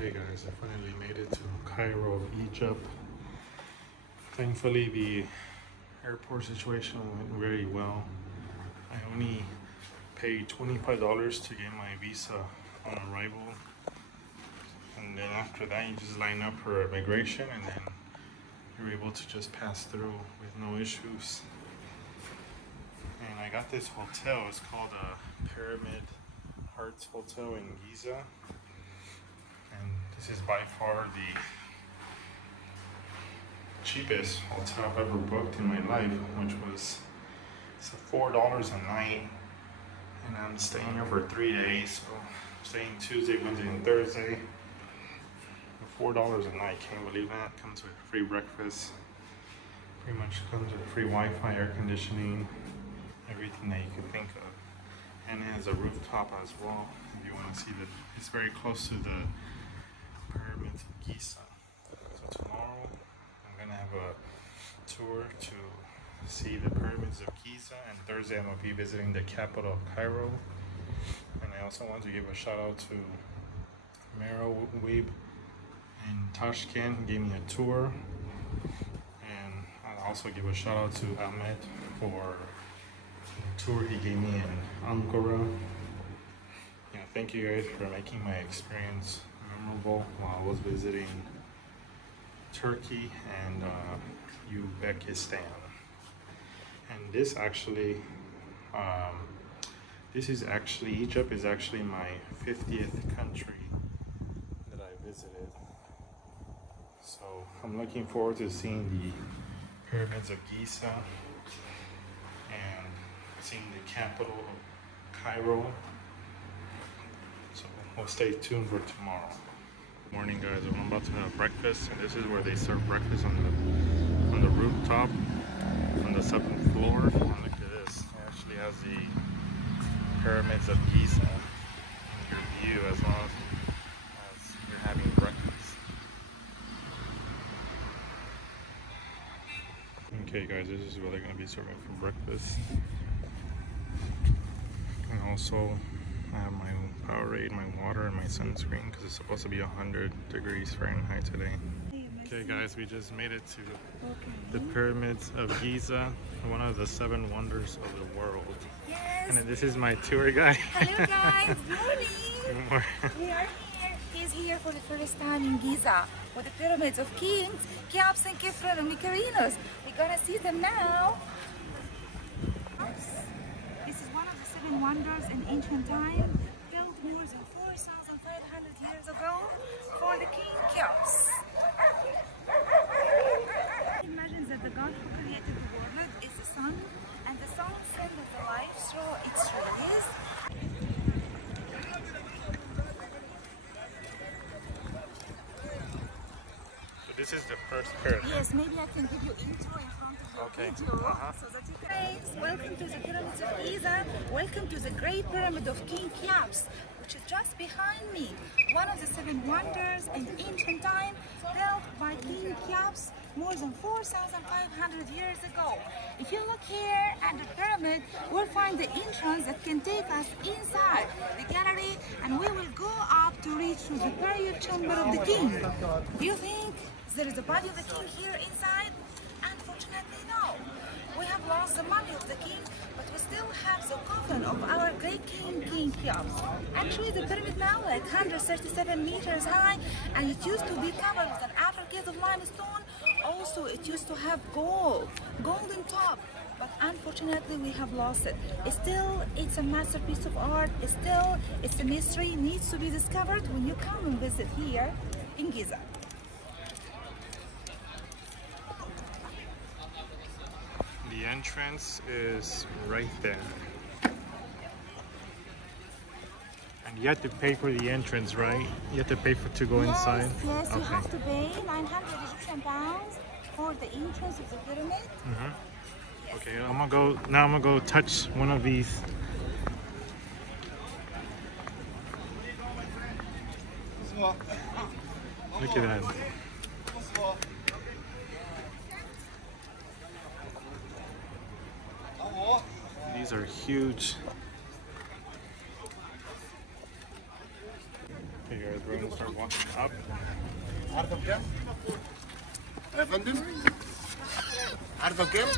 Okay guys, I finally made it to Cairo, Egypt. Thankfully the airport situation went very well. I only paid $25 to get my visa on arrival. And then after that you just line up for immigration and then you're able to just pass through with no issues. And I got this hotel, it's called Pyramid Hearts Hotel in Giza. And this is by far the cheapest hotel I've ever booked in my life, which was $4 a night. And I'm staying here for 3 days, so I'm staying Tuesday, Wednesday, and Thursday. $4 a night, can't believe that. Comes with free breakfast. Pretty much comes with free Wi-Fi, air conditioning, everything that you can think of. And it has a rooftop as well. If you want to see it's very close to the pyramids of Giza. So tomorrow I'm gonna have a tour to see the pyramids of Giza, and Thursday I'm gonna be visiting the capital of Cairo. And I also want to give a shout out to Mero Weeb in Tashkent, who gave me a tour. And I'll also give a shout out to Ahmed for the tour he gave me in Ankara. Yeah, thank you guys for making my experience memorable while I was visiting Turkey and Uzbekistan. And this actually, Egypt is actually my 50th country that I visited. So I'm looking forward to seeing the pyramids of Giza and seeing the capital of Cairo. So we'll stay tuned for tomorrow. Good morning guys, I'm about to have breakfast, and this is where they serve breakfast on the rooftop on the 7th floor. And look at this, it actually has the pyramids of Giza in your view as long as you're having breakfast. Okay guys, this is what they're going to be serving for breakfast. And also I have my Powerade, my water, and my sunscreen because it's supposed to be 100 degrees Fahrenheit today. Okay guys, we just made it to the pyramids of Giza, one of the 7 wonders of the world. Yes. And then this is my tour guide. Hello guys, morning. Good morning. We are here. He's here for the first time in Giza with the pyramids of kings, Cheops and Khafre and Mycerinus. We're gonna see them now. This is one of the 7 wonders in ancient time, built more than 4,500 years ago for the king Cheops. Imagine that the God who created the world is the sun, and the sun sends the light through its rays. So this is the first pyramid. Yes, maybe I can give you intro in front of your video so that you can. Welcome to the pyramids of Giza. Welcome to the Great Pyramid of King Cheops, which is just behind me. One of the 7 wonders in ancient time, built by King Cheops more than 4,500 years ago. If you look here at the pyramid, we'll find the entrance that can take us inside the gallery, and we will go up to reach to the burial chamber of the king. Do you think there is a body of the king here inside? Unfortunately, no. We have lost the body of the king, but we still have the coffin of our great king, King Cheops. Actually, the pyramid now like 137 meters high, and it used to be covered with an outer case of limestone. Also, it used to have golden top, but unfortunately we have lost it. Still, it's a masterpiece of art. Still, it's a mystery, needs to be discovered when you come and visit here in Giza. The entrance is right there. And you have to pay for the entrance, right? You have to pay to go inside? Yes, you have to pay 900 Egyptian pounds for the entrance of the pyramid. Yes. Okay, I'm gonna go touch one of these. Look at that. These are huge. Okay upstairs. We're gonna start walking up. عارفه بكام؟ يا فندم؟ عارفه بكام؟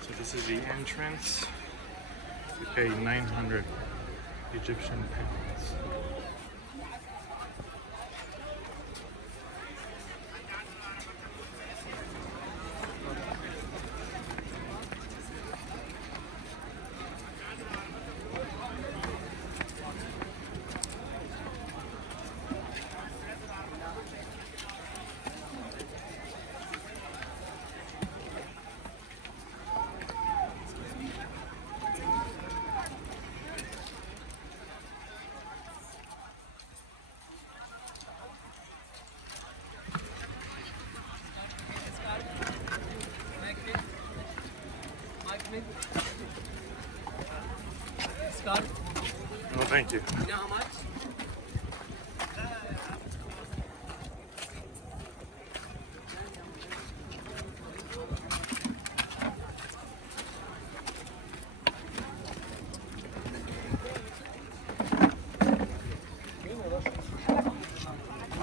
So this is the entrance. We pay 900 Egyptian pounds. No, thank you. You know how much?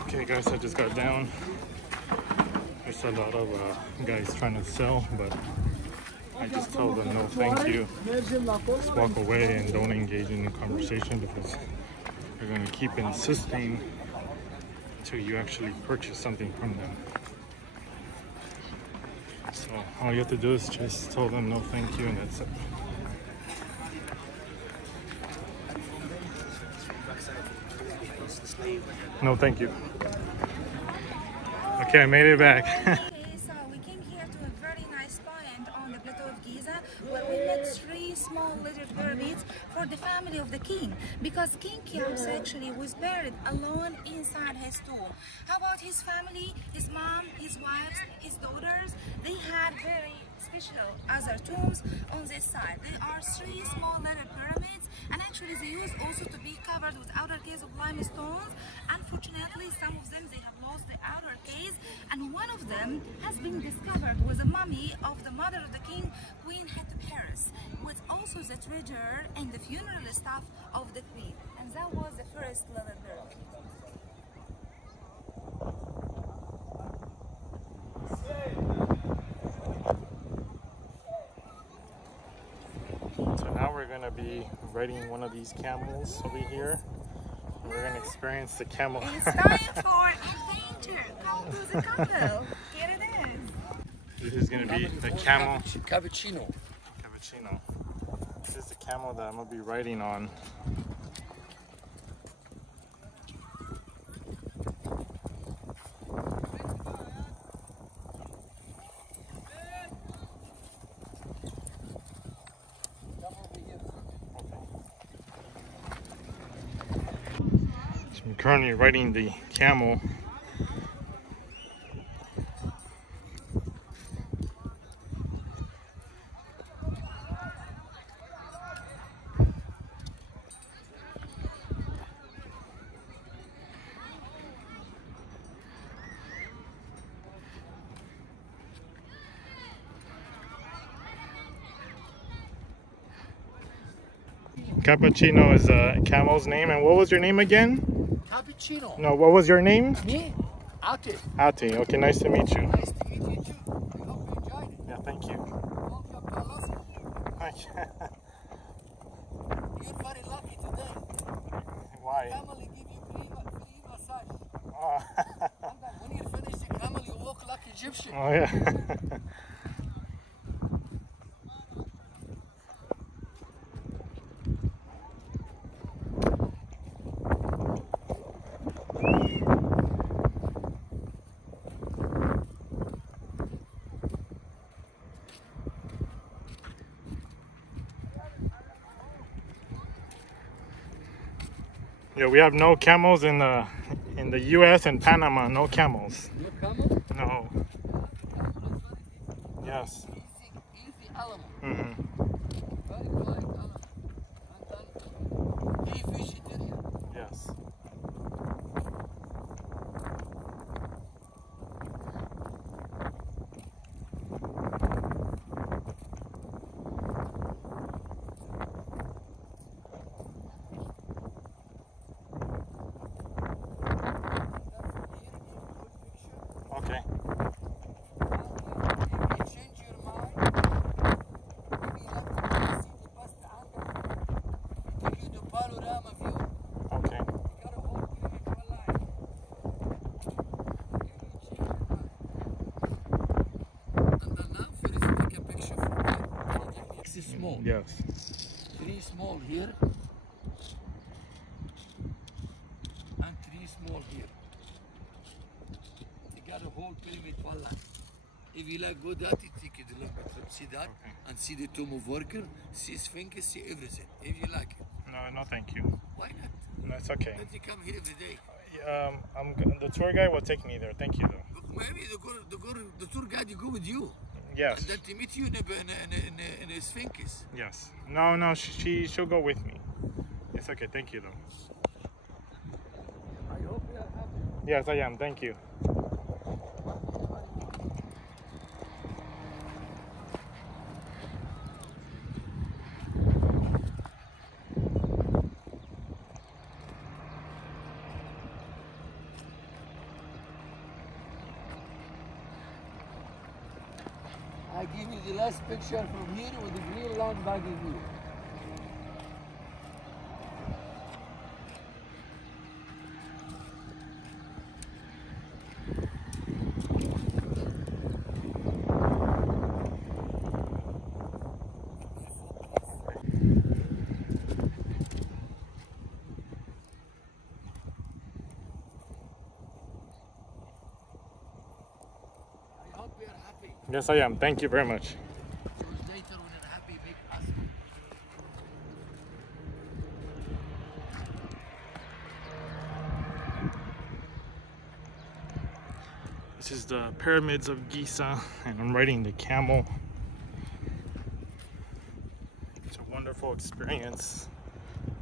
Okay guys, I just got down. There's a lot of guys trying to sell, but I just told them no thank you. Just walk away and don't engage in the conversation because they're going to keep insisting until you actually purchase something from them. So all you have to do is just tell them no thank you and that's it. No thank you. Okay, I made it back. Okay, so we came here to a very nice point on the Plateau of Giza where we met 3 small little pyramids for the family of the king, because King Cheops actually was buried alone inside his tomb. How about his family, his mom, his wives, his daughters? They had very special other tombs on this side. There are 3 small little pyramids, and actually they used also to be covered with outer case of limestones. Unfortunately, some of them they have lost the outer case, and one of them has been discovered with a mummy of the mother of the king, Queen Hatshepsut, with also the treasure and the funeral stuff of the queen, and that was the first little pyramid. So now we're going to be riding one of these camels over here. And we're going to experience the camel. It's time for adventure. Come to the camel. Here it is. This is going to be the camel. Cappuccino. Cappuccino. This is the camel that I'm going to be riding on. So I'm currently riding the camel. Cappuccino is a camel's name. And what was your name again? Cappuccino. No, what was your name? Me? Ate. Ati. Okay, nice to meet you. Nice to meet you too. I hope you enjoyed it. Yeah, thank you. Welcome to Alaska. You're very lucky today. Why? Family give you free massage. Oh, When you finish the camel, you walk like Egyptian. oh yeah. Yeah, we have no camels in the U.S. and Panama. No camels. No camel? No. Yes. Easy animal. Mm-hmm. Very quiet animal. And then he vegetarian. Yes. Okay. Okay. Small. Yes. 3 small here and 3 small here. You got a whole pyramid one line. If you like go that, you take it a little bit trip. See that? Okay. And see the tomb of worker, see Sphinx, see everything. If you like it. No, thank you. Why not? No, it's okay. Let you come here every day. The tour guide will take me there. Thank you, though. But maybe the tour guide you go with you. Yes. And then to meet you in a Sphinx. Yes. No, she'll go with me. It's okay. Thank you, though. I hope you are happy. Yes, I am. Thank you. I give you the last picture from here with the green land back in here. I hope you are happy. Yes, I am. Thank you very much. Because later when you're happy, make us. This is the Pyramids of Giza, and I'm riding the camel. It's a wonderful experience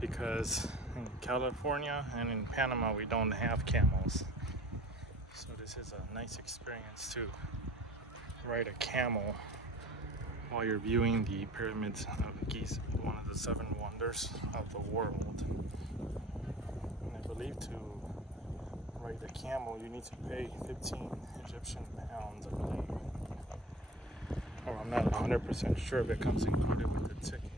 because in California and in Panama we don't have camels. So this is a nice experience to ride a camel while you're viewing the Pyramids of Giza, one of the 7 wonders of the world. And I believe to ride a camel you need to pay 15 Egyptian pounds, I believe. Or I'm not 100% sure if it comes included with the ticket.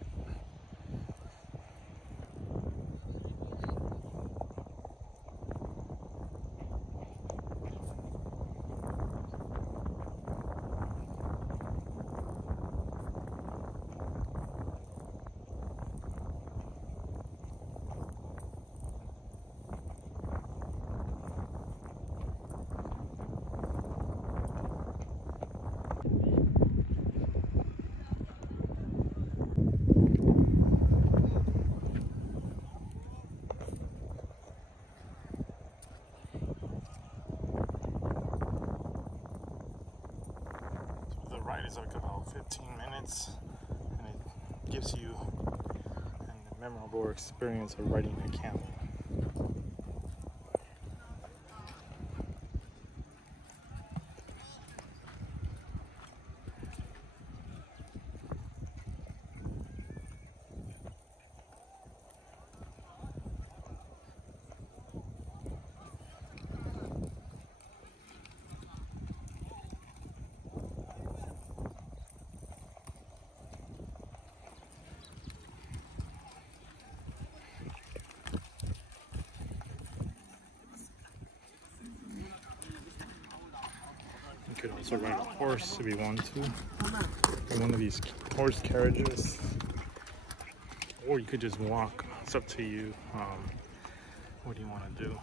The ride is like about 15 minutes, and it gives you a memorable experience of riding a camel. You could also ride a horse if you want to, in one of these horse carriages, or you could just walk. It's up to you. What do you want to do?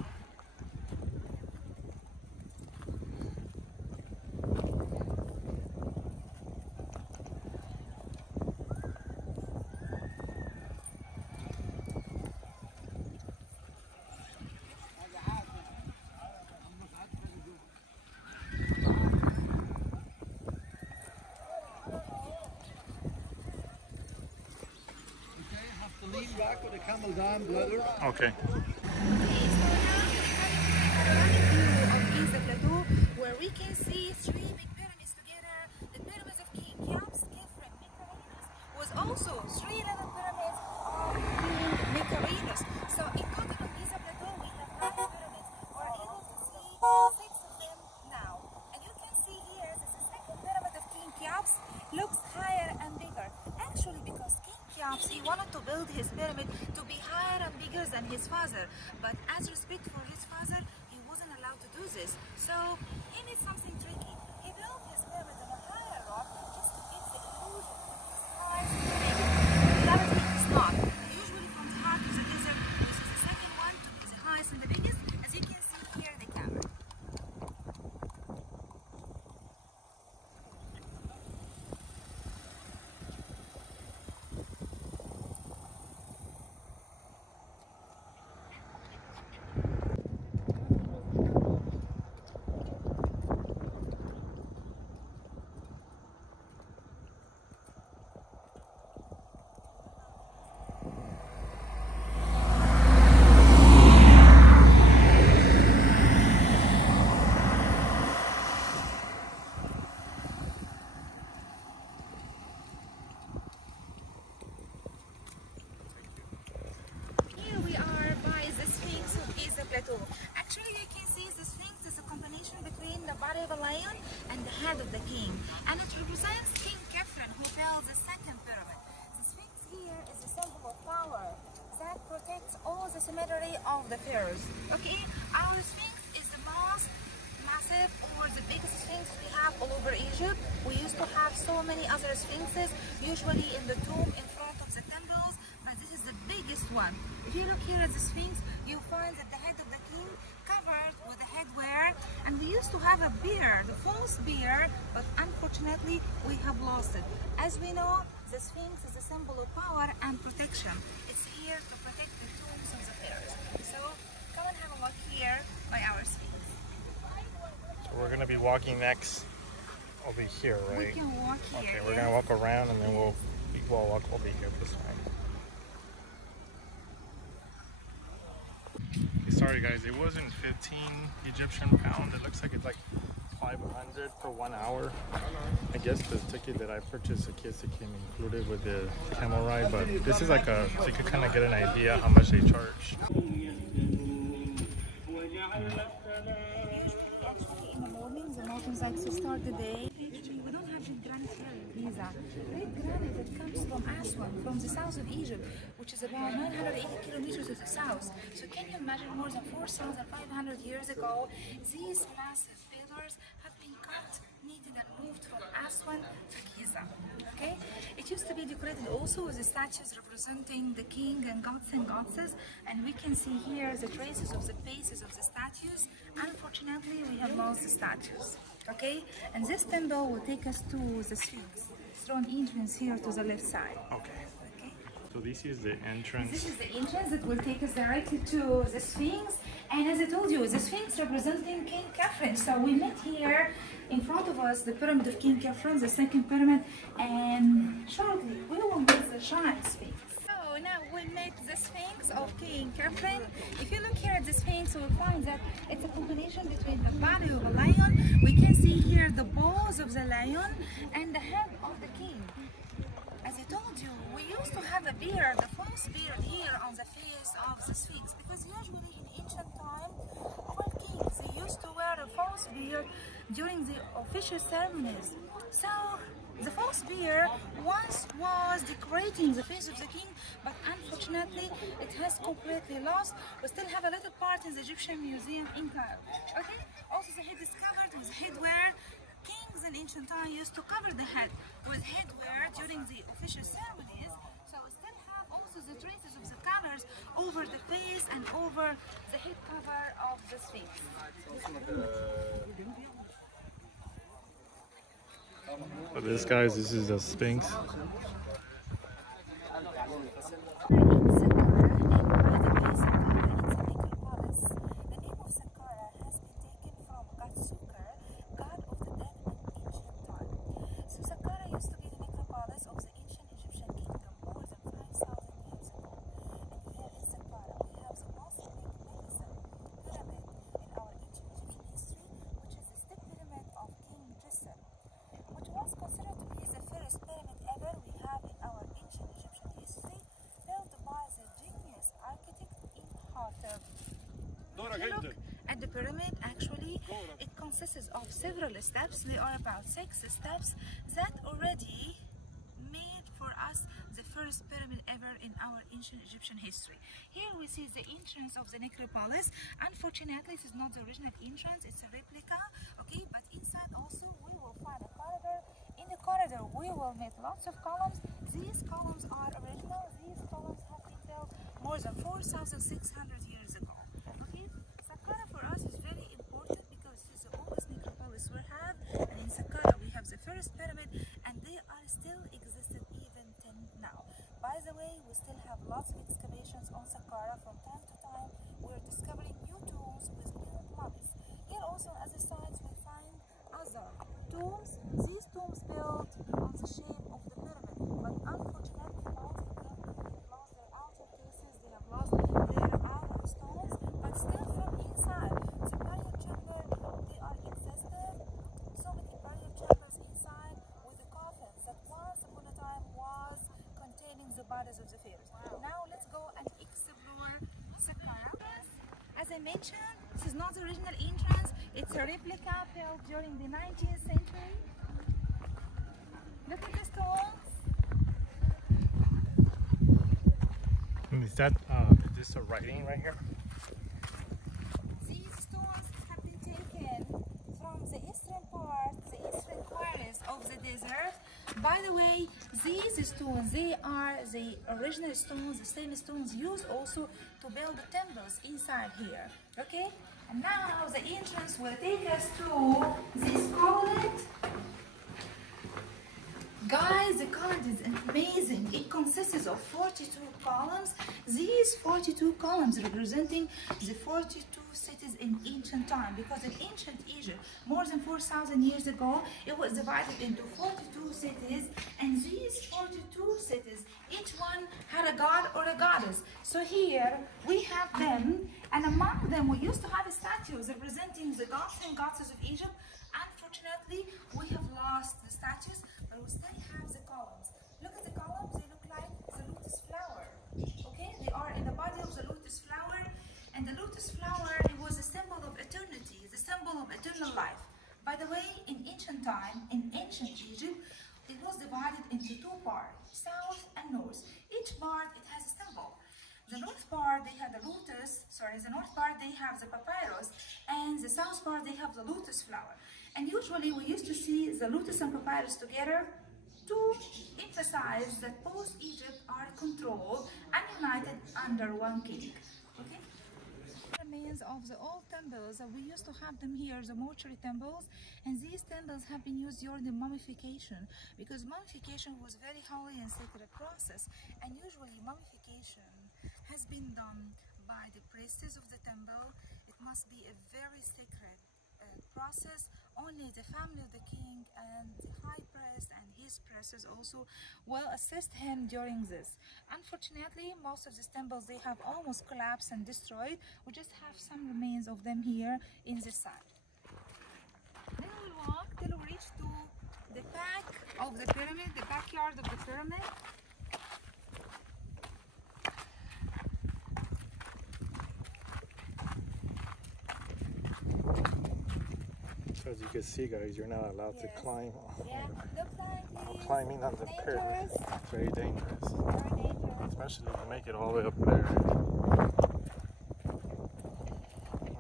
camel down, brother. Okay. Okay, so now we're having a panoramic view of Giza Plateau where we can see three big pyramids together. The pyramids of King Cheops, Khafre, Mycerinus was also three little pyramids of King Mycerinus. So in total on Giza Plateau we have 9 pyramids. We're able to see 6 of them now. And you can see here that the second pyramid of King Cheops looks higher and bigger. Actually, because King Cheops, he wanted to build his pyramid to be higher and bigger than his father. But as respect for his father, he wasn't allowed to do this. So he did something tricky. He built his pyramid on a higher rock just to give the illusion of his size and big. In reality, it's not. Usually from the heart of the desert, this is the second one to be the highest and the biggest, as you can see here in the camera. Here we are by the Sphinx of Giza Plateau. Actually, you can see the Sphinx is a combination between the body of a lion and the head of the king. And it represents King Khafre, who built the second pyramid. The Sphinx here is a symbol of power that protects all the cemetery of the pharaohs. Okay, our Sphinx is the most massive or the biggest Sphinx we have all over Egypt. We used to have so many other Sphinxes, usually in the tomb in front of the temples, but this is the biggest one. If you look here at the Sphinx, you find that the head of the king covered with a headwear, and we used to have a bear, the false bear, but unfortunately we have lost it. As we know, the Sphinx is a symbol of power and protection. It's here to protect the tombs of the pharaohs. So come and have a look here by our Sphinx. So we're gonna be walking next over here, right? We can walk here. Okay, we're yes. gonna walk around and then we'll walk over here this way. Okay, sorry guys, it wasn't 15 Egyptian pound. It looks like it's like 500 for 1 hour. I guess the ticket that I purchased, the kids, it came included with the camel ride, but this is like a, so you can kind of get an idea how much they charge. In the morning, the mountains like to start the day. Actually, we don't have red granite here in Giza. Red granite that comes from Aswan, from the south of Egypt, which is about 980 kilometers to the south. So can you imagine more than 4,500 years ago, these massive pillars have been cut, kneaded and moved from Aswan to Giza. Okay? It used to be decorated also with the statues representing the king and gods and goddesses, and we can see here the traces of the faces of the statues. Unfortunately, we have lost the statues. Okay? And this temple will take us to the Sphinx. Through an entrance here to the left side. Okay. Okay? So this is the entrance. This is the entrance that will take us directly to the Sphinx. And as I told you, the Sphinx representing King Khafre. So we met here in front of us the pyramid of King Khafre, the second pyramid, and shortly we will meet the giant Sphinx. So now we met the Sphinx of King Khafre. If you look here at the Sphinx, you will find that it's a combination between the body of a lion. We can see here the balls of the lion and the head of the king. As I told you, we used to have a beard, the false beard here on the face of the Sphinx, because usually in ancient time, all kings, they used to wear a false beard during the official ceremonies. So the false beard once was decorating the face of the king, but unfortunately it has completely lost. We still have a little part in the Egyptian Museum in Cairo. Okay? Also the head is covered with headwear. Kings in ancient time used to cover the head with headwear during the official ceremonies. So we still have also the traces of the colors over the face and over the head cover of the Sphinx. So this, guys, this is the Sphinx. look at the pyramid, actually, it consists of several steps. There are about 6 steps that already made for us the first pyramid ever in our ancient Egyptian history. Here we see the entrance of the necropolis. Unfortunately, this is not the original entrance, it's a replica, okay? But inside also we will find a corridor. In the corridor we will meet lots of columns. These columns are original. These columns have been built more than 4,600 years ago. Okay? Saqqara for us is very important because it's the oldest necropolis we have, and in Saqqara we have the first pyramid, and they are still existed even till now. By the way, we still have lots of excavations on Saqqara. From time to time we're discovering new tombs with new mummies. Here also on other sides we find other tombs. These tombs built on the shape of the pyramid, but unfortunately most of them have lost their outer cases, they have lost their outer stones, but still from inside the burial chamber they are existed. So many burial chambers inside with the coffins that once upon a time was containing the bodies of the pharaohs. Now let's go and explore Saqqara. As I mentioned, this is not the original entrance, it's a replica built during the 19th century. Look at the stones. Is that this a writing right here? These stones have been taken from the eastern part, the eastern quarters of the desert. By the way, these stones, they are the original stones, the same stones used also to build the temples inside here. Okay? And now the entrance will take us to this colonnade. Guys, the colonnade is amazing. It consists of 42 columns. These 42 columns representing the 42 cities in ancient time, because in ancient Egypt, more than 4,000 years ago, it was divided into 42 cities, and these 42 cities, each one had a god or a goddess. So here we have them, and among them we used to have statues representing the gods and goddesses of Egypt. Unfortunately, we have lost the statues, but we still have the columns. Look at the columns, they look like the lotus flower. Okay, they are in the body of the lotus flower, and the lotus flower, it was a symbol of eternity, the symbol of eternal life. By the way, in ancient time, in ancient Egypt, it was divided into 2 parts, south and north. Each part, it has a symbol. The north part, they have the lotus, the north part, they have the papyrus, and the south part, they have the lotus flower. And usually we used to see the lotus and papyrus together to emphasize that both Egypt are controlled and united under one king. Okay? Remains of the old temples, we used to have them here, the mortuary temples, and these temples have been used during the mummification, because mummification was a very holy and sacred process, and usually mummification has been done by the priestess of the temple. It must be a very sacred process. Only the family of the king and the high priest and his priests also will assist him during this. Unfortunately, most of these temples, they have almost collapsed and destroyed. We just have some remains of them here in this side. Then we will walk till we reach to the back of the pyramid, the backyard of the pyramid. As you can see, guys, you're not allowed to climb. Yeah, Climbing on the pyramid. It's very dangerous. Very dangerous. Especially if you make it all the way up there.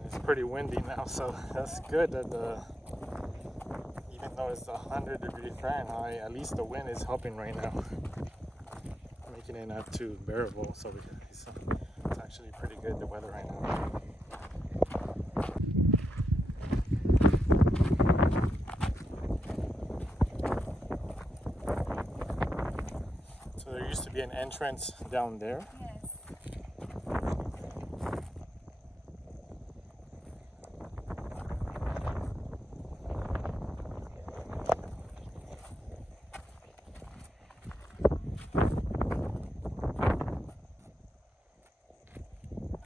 It's pretty windy now, so that's good that even though it's 100 degrees Fahrenheit, at least the wind is helping right now. Making it not too bearable, so it's actually pretty good, the weather right now. There used to be an entrance down there. Yes.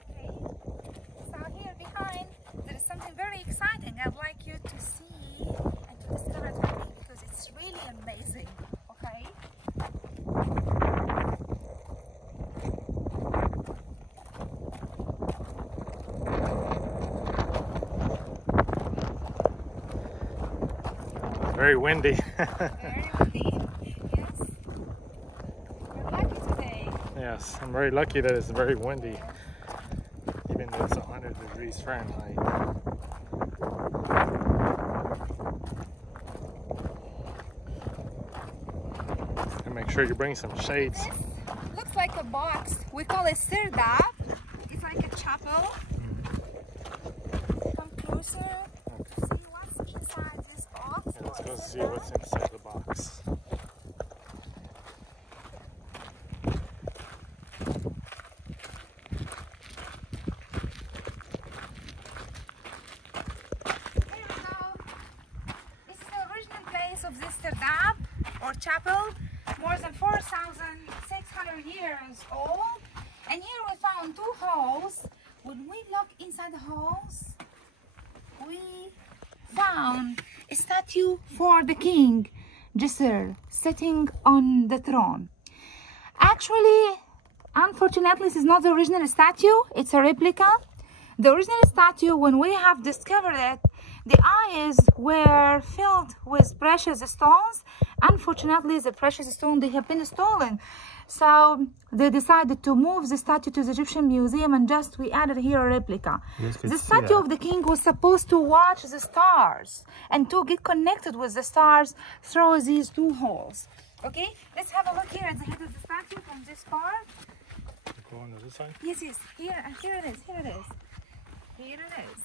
Okay. So here behind there is something very exciting. I'd like you to see and to discover it with me because it's really amazing. Okay. very windy. Very windy. Yes. We're lucky today. Yes, I'm very lucky that it's very windy, even though it's 100 degrees Fahrenheit. And make sure you bring some shades. This looks like a box. We call it sirdab. It's like a chapel. Come closer. See what's inside this box. Yeah, let's go see what's inside the box. Here we go. This is the original place of this sirdab or chapel, more than 4,600 years old. And here we found two holes. When we look inside the holes, we found a statue for the king, Djeser, sitting on the throne. Actually, unfortunately, this is not the original statue, it's a replica. The original statue, when we have discovered it, the eyes were filled with precious stones. Unfortunately, the precious stones, they have been stolen. So they decided to move the statue to the Egyptian Museum, and just we added here a replica. The statue of the king was supposed to watch the stars and to get connected with the stars through these two holes. Okay, let's have a look here at the head of the statue from this part. Go on to this side? Yes, yes, here it is, here it is. Here it is,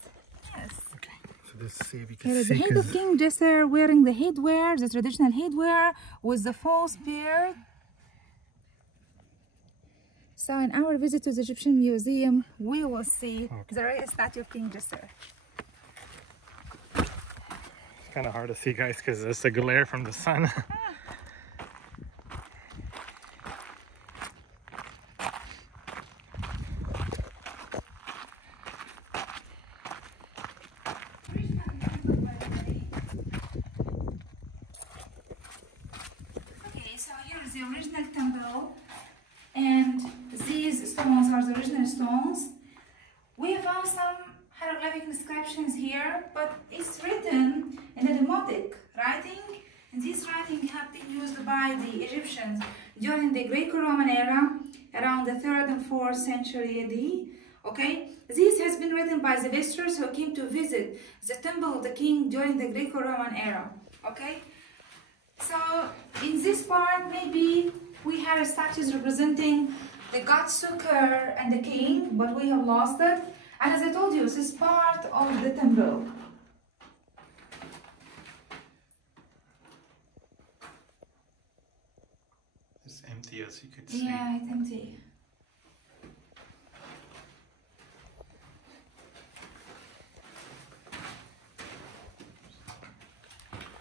yes. Okay, so let's see if you Here can is the see. head of King Djeser wearing the headwear, the traditional headwear with the false beard. So in our visit to the Egyptian Museum, we will see the real statue of King Djeser. It's kind of hard to see, guys, because there's the glare from the sun. Okay, so here is the original temple, and these stones are the original stones. We found some hieroglyphic inscriptions here, but it's written in a demotic writing, and these writings have been used by the Egyptians during the Greco-Roman era, around the 3rd and 4th century AD. Okay, this has been written by the visitors who came to visit the temple of the king during the Greco-Roman era. Okay, so in this part, maybe we have statues representing the god Suker and the king, but we have lost it. And as I told you, this is part of the temple. It's empty, as you could see. Yeah, it's empty.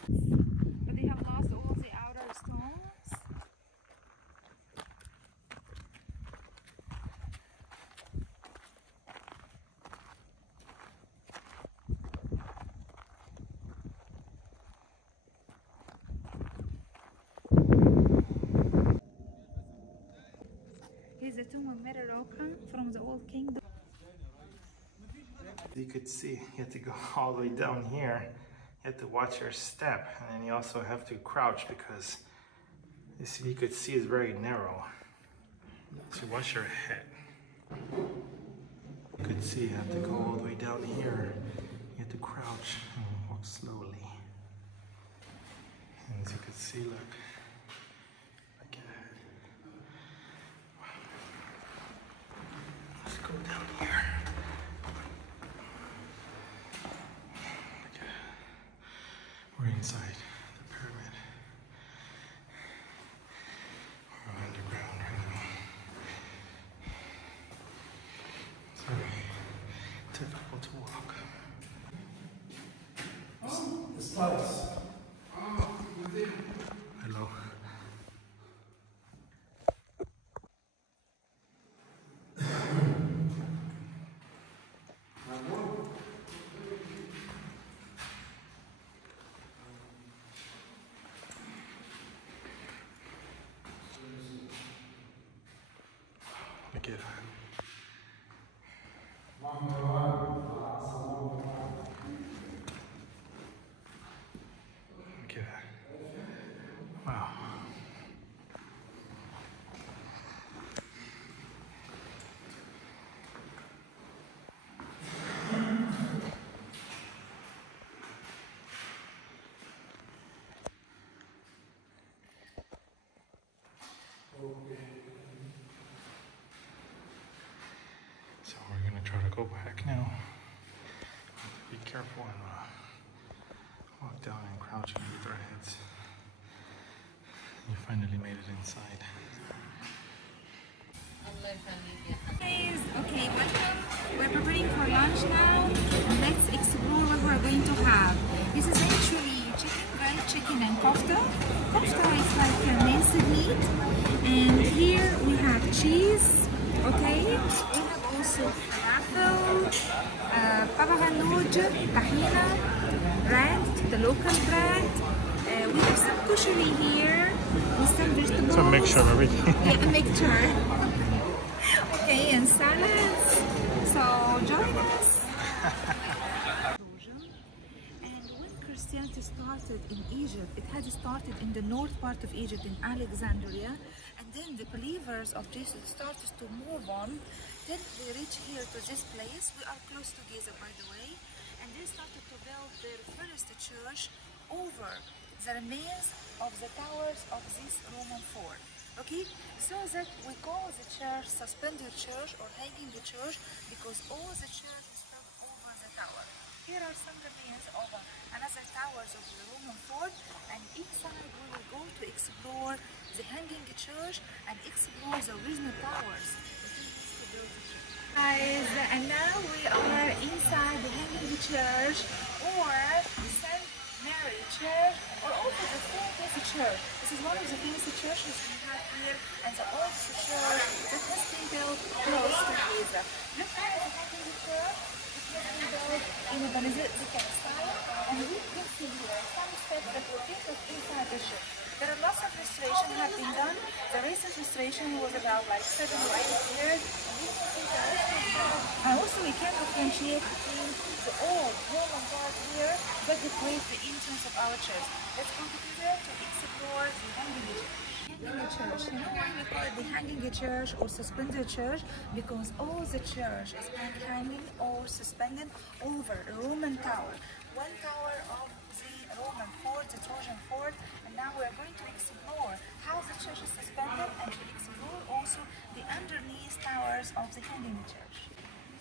But they have lost all the outer stones. Here's the tomb of Merope from the old kingdom. You could see, you have to go all the way down here. You have to watch your step, and then you also have to crouch because this, you could see, is very narrow. So watch your head. You could see you have to go all the way down here. You have to crouch and walk slowly. And as you can see, look. Look at it. Let's go down here. Look at it. We're inside the pyramid. We're underground right now. It's very difficult to walk. Hello. Look at it. Look at it. So we're gonna try to go back now. Be careful and walk down and crouch underneath our heads. You finally made it inside. Guys, okay, welcome. We're preparing for lunch now. Let's explore what we're going to have. This is actually chicken, grilled chicken and kofta. Kofta is like a minced meat. And here we have cheese, okay? We have also falafel, baba ganoush, tahina, bread, the local bread. We have some kushari here with some vegetables. It's a mixture of everything. Yeah, a mixture. Okay, and salads. So join us. And when Christianity started in Egypt, it had started in the north part of Egypt in Alexandria, and then the believers of Jesus started to move on. Then they reach here to this place. We are close to Giza, by the way, and they started to build their first church over the remains of the towers of this Roman fort. Okay, so that we call the church suspended church or hanging the church because all the church is built over the tower. Here are some remains of another towers of the Roman fort, and inside we will go to explore the hanging church and explore the original towers that we used to build the church. Guys, and now we are inside the hanging church or the St. Mary Church, or also the St. Church. This is one of the famous churches we have here, and the oldest church that has been built close to Giza. Look at the hanging church. It has been built in a Benedictine style, and we can see here some steps that will take us inside the church. There are lots of restoration have been done. The recent restoration was about like 7 or 8 years. And we can see the restoration. And also we can differentiate between the old Roman guard here that decorate the entrance of our church. Let's go together to explore the hanging church. Hanging church. You know why we call it the hanging church or suspended church? Because all the church is being hanging or suspended over a Roman tower. One tower of the Roman fort, the Trojan fort, and now we are going to explore how the church is suspended and to explore also the underneath towers of the hanging church.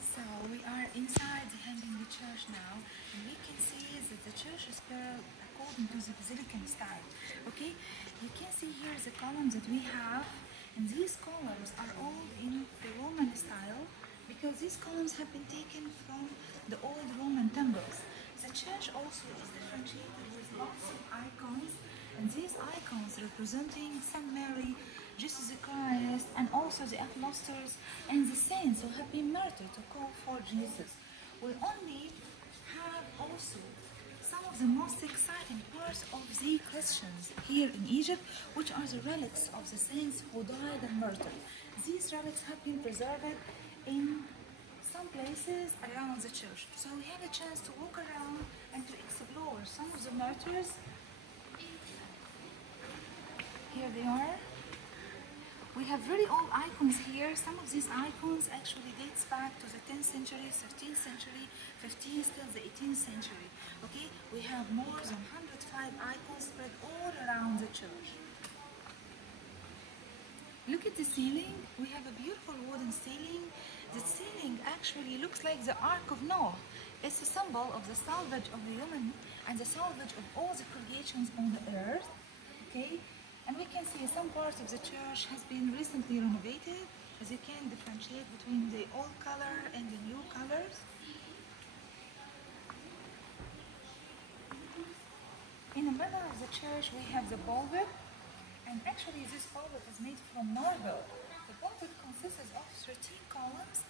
So we are inside the hanging church now, and we can see that the church is built according to the Basilican style. Okay, you can see here the columns that we have, and these columns are all in the Roman style because these columns have been taken from the old Roman temples. The church also is differentiated with lots of icons, and these icons representing Saint Mary, Jesus Christ, and also the apostles and the saints who have been martyred to call for Jesus. We only have also some of the most exciting parts of the Christians here in Egypt, which are the relics of the saints who died and martyred. These relics have been preserved in some places around the church. So we had a chance to walk around and to explore some of the martyrs. Here they are. We have very old icons here. Some of these icons actually dates back to the 10th century, 13th century, 15th till the 18th century. Okay, we have more than 105 icons spread all around the church. Look at the ceiling. We have a beautiful wooden ceiling. The ceiling actually looks like the Ark of Noah. It's a symbol of the salvage of the human and the salvage of all the creations on the earth. Okay, and we can see some parts of the church has been recently renovated, as you can differentiate between the old color and the new colors. In the middle of the church we have the pulpit, and actually this pulpit is made from marble. The pulpit consists of 13 columns.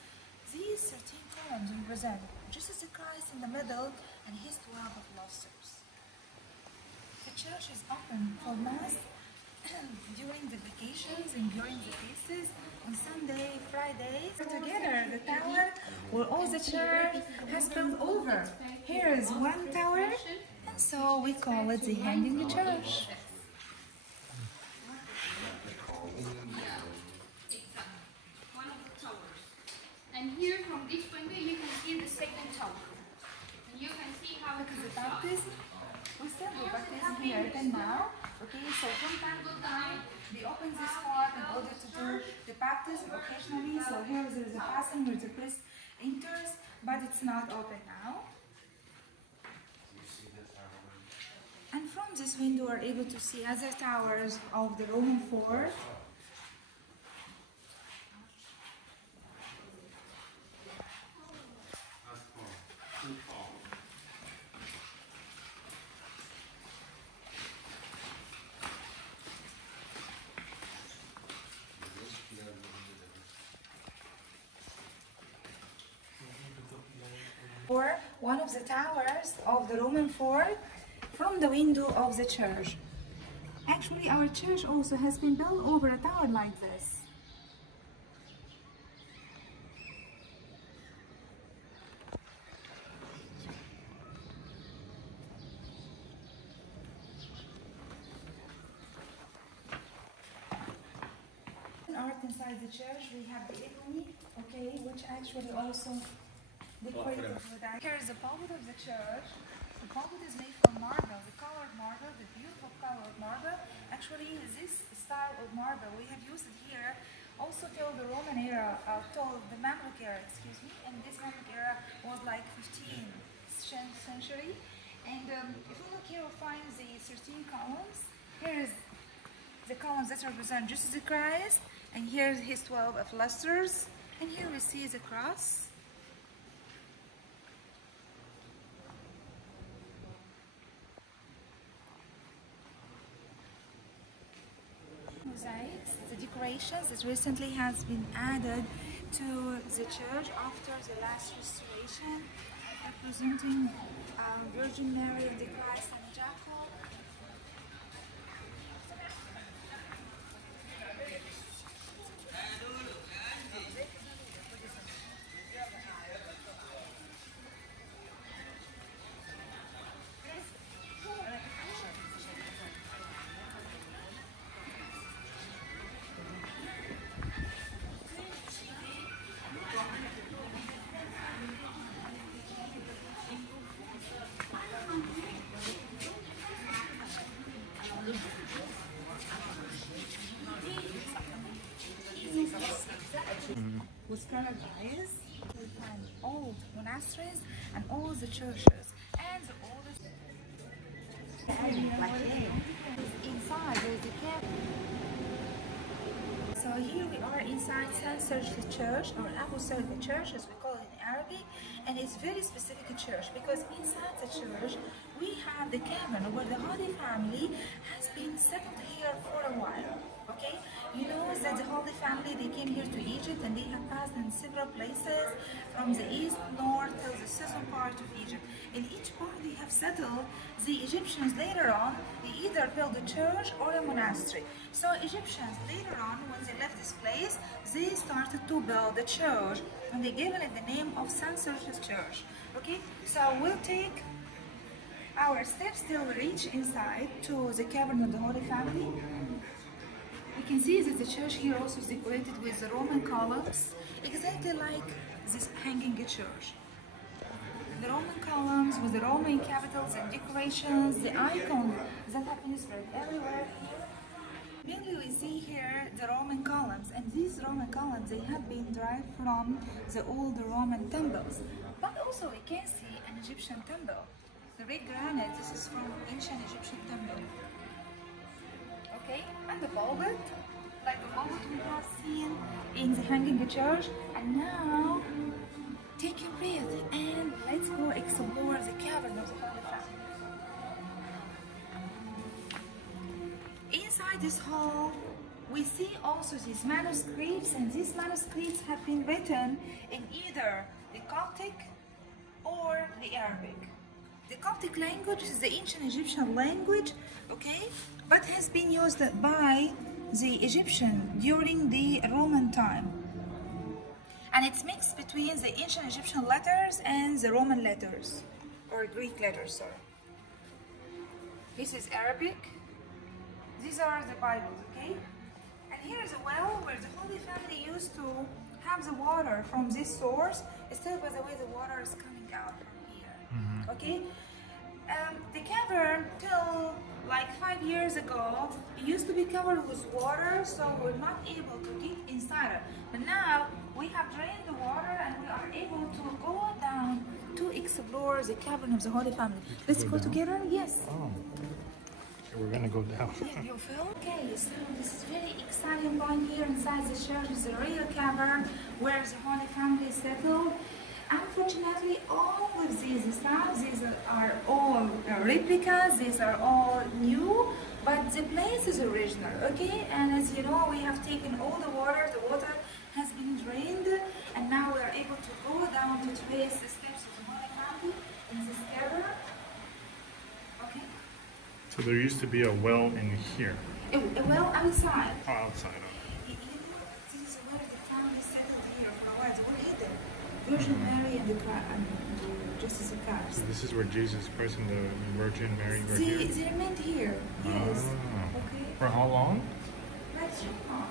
These 13 columns represent Jesus Christ in the middle and his 12 apostles. The church is open for Mass during the vacations and during the feasts, on Sunday, Friday. Together, the tower where all the church has built over. Here is one tower, and so we call it the hanging church. And here from this window you can see the second tower. And you can see how it The is baptism, we still do baptism here and now. Okay, so from time to time they open this part in order to do the baptism occasionally. So here there is a basin where the priest enters, but it's not open now. And from this window, we're able to see other towers of the Roman fort. Or one of the towers of the Roman fort from the window of the church. Actually, our church also has been built over a tower like this. Art inside the church, we have the ebony, okay, which actually also decorated with that. Here is the pulpit of the church. The pulpit is made from marble, the colored marble, the beautiful colored marble. Actually, this style of marble we have used it here also till the Roman era, till the Mamluk era, excuse me. And this Mamluk era was like 15th century. And if you look here, you'll find the 13 columns. Here is the columns that represent Jesus Christ, and here's his 12 lusters, and here we see the cross. Mosaics, the decorations that recently has been added to the church after the last restoration, representing Virgin Mary and the Christ and Jacob. With paradise, we find old monasteries and all the churches and the oldest. Inside there is a cave. So here we are inside St. Serge Church, or Abu Serge Church as we call it in Arabic, and it's very specific church because inside the church we have the cabin where the Holy Family has been settled here for a while. Okay, you know that the Holy Family, they came here to Egypt and they have passed in several places from the east, north, to the southern part of Egypt. In each part they have settled. The Egyptians later on, they either built a church or a monastery. So Egyptians later on, when they left this place, they started to build a church and they gave it the name of St. Serge's Church. Okay, so we'll take our steps till we reach inside to the cabin of the Holy Family. We can see that the church here also is decorated with the Roman columns, exactly like this hanging church. The Roman columns with the Roman capitals and decorations, the icons that have been spread everywhere here. Mainly we see here the Roman columns, and these Roman columns, they have been derived from the old Roman temples. But also we can see an Egyptian temple. The red granite, this is from ancient Egyptian temple. Okay, and the pulpit, like the pulpit we have seen in the hanging church. And now, take a breath and let's go explore the cabin of the Holy Family. Inside this hall, we see also these manuscripts, and these manuscripts have been written in either the Coptic or the Arabic. The Coptic language is the ancient Egyptian language, okay, but has been used by the Egyptian during the Roman time. And it's mixed between the ancient Egyptian letters and the Roman letters, or Greek letters, sorry. This is Arabic. These are the Bibles, okay? And here is a well where the Holy Family used to have the water from this source. Still, by the way, the water is coming out from here, okay? The cavern till like 5 years ago, it used to be covered with water, so we're not able to get inside it. But now we have drained the water and we are able to go down to explore the cavern of the Holy Family. Let's go together? Yes. Oh. Okay, we're gonna go down. Yeah, you feel? Okay, so this is very exciting point here inside the church is the real cavern where the Holy Family settled. Unfortunately, all of these stuff, these are all replicas, these are all new, but the place is original, okay? And as you know, we have taken all the water has been drained, and now we are able to go down to trace the steps of the Holy Family in this cavern, okay? So there used to be a well in here. A well outside. Oh, outside. You know, this is where the family settled here for a while. They were hidden. Virgin Mary and Jesus Christ. So this is where Jesus Christ and the Virgin Mary were They here. remained here. Yes. Ah. Okay. For how long? Let's check out.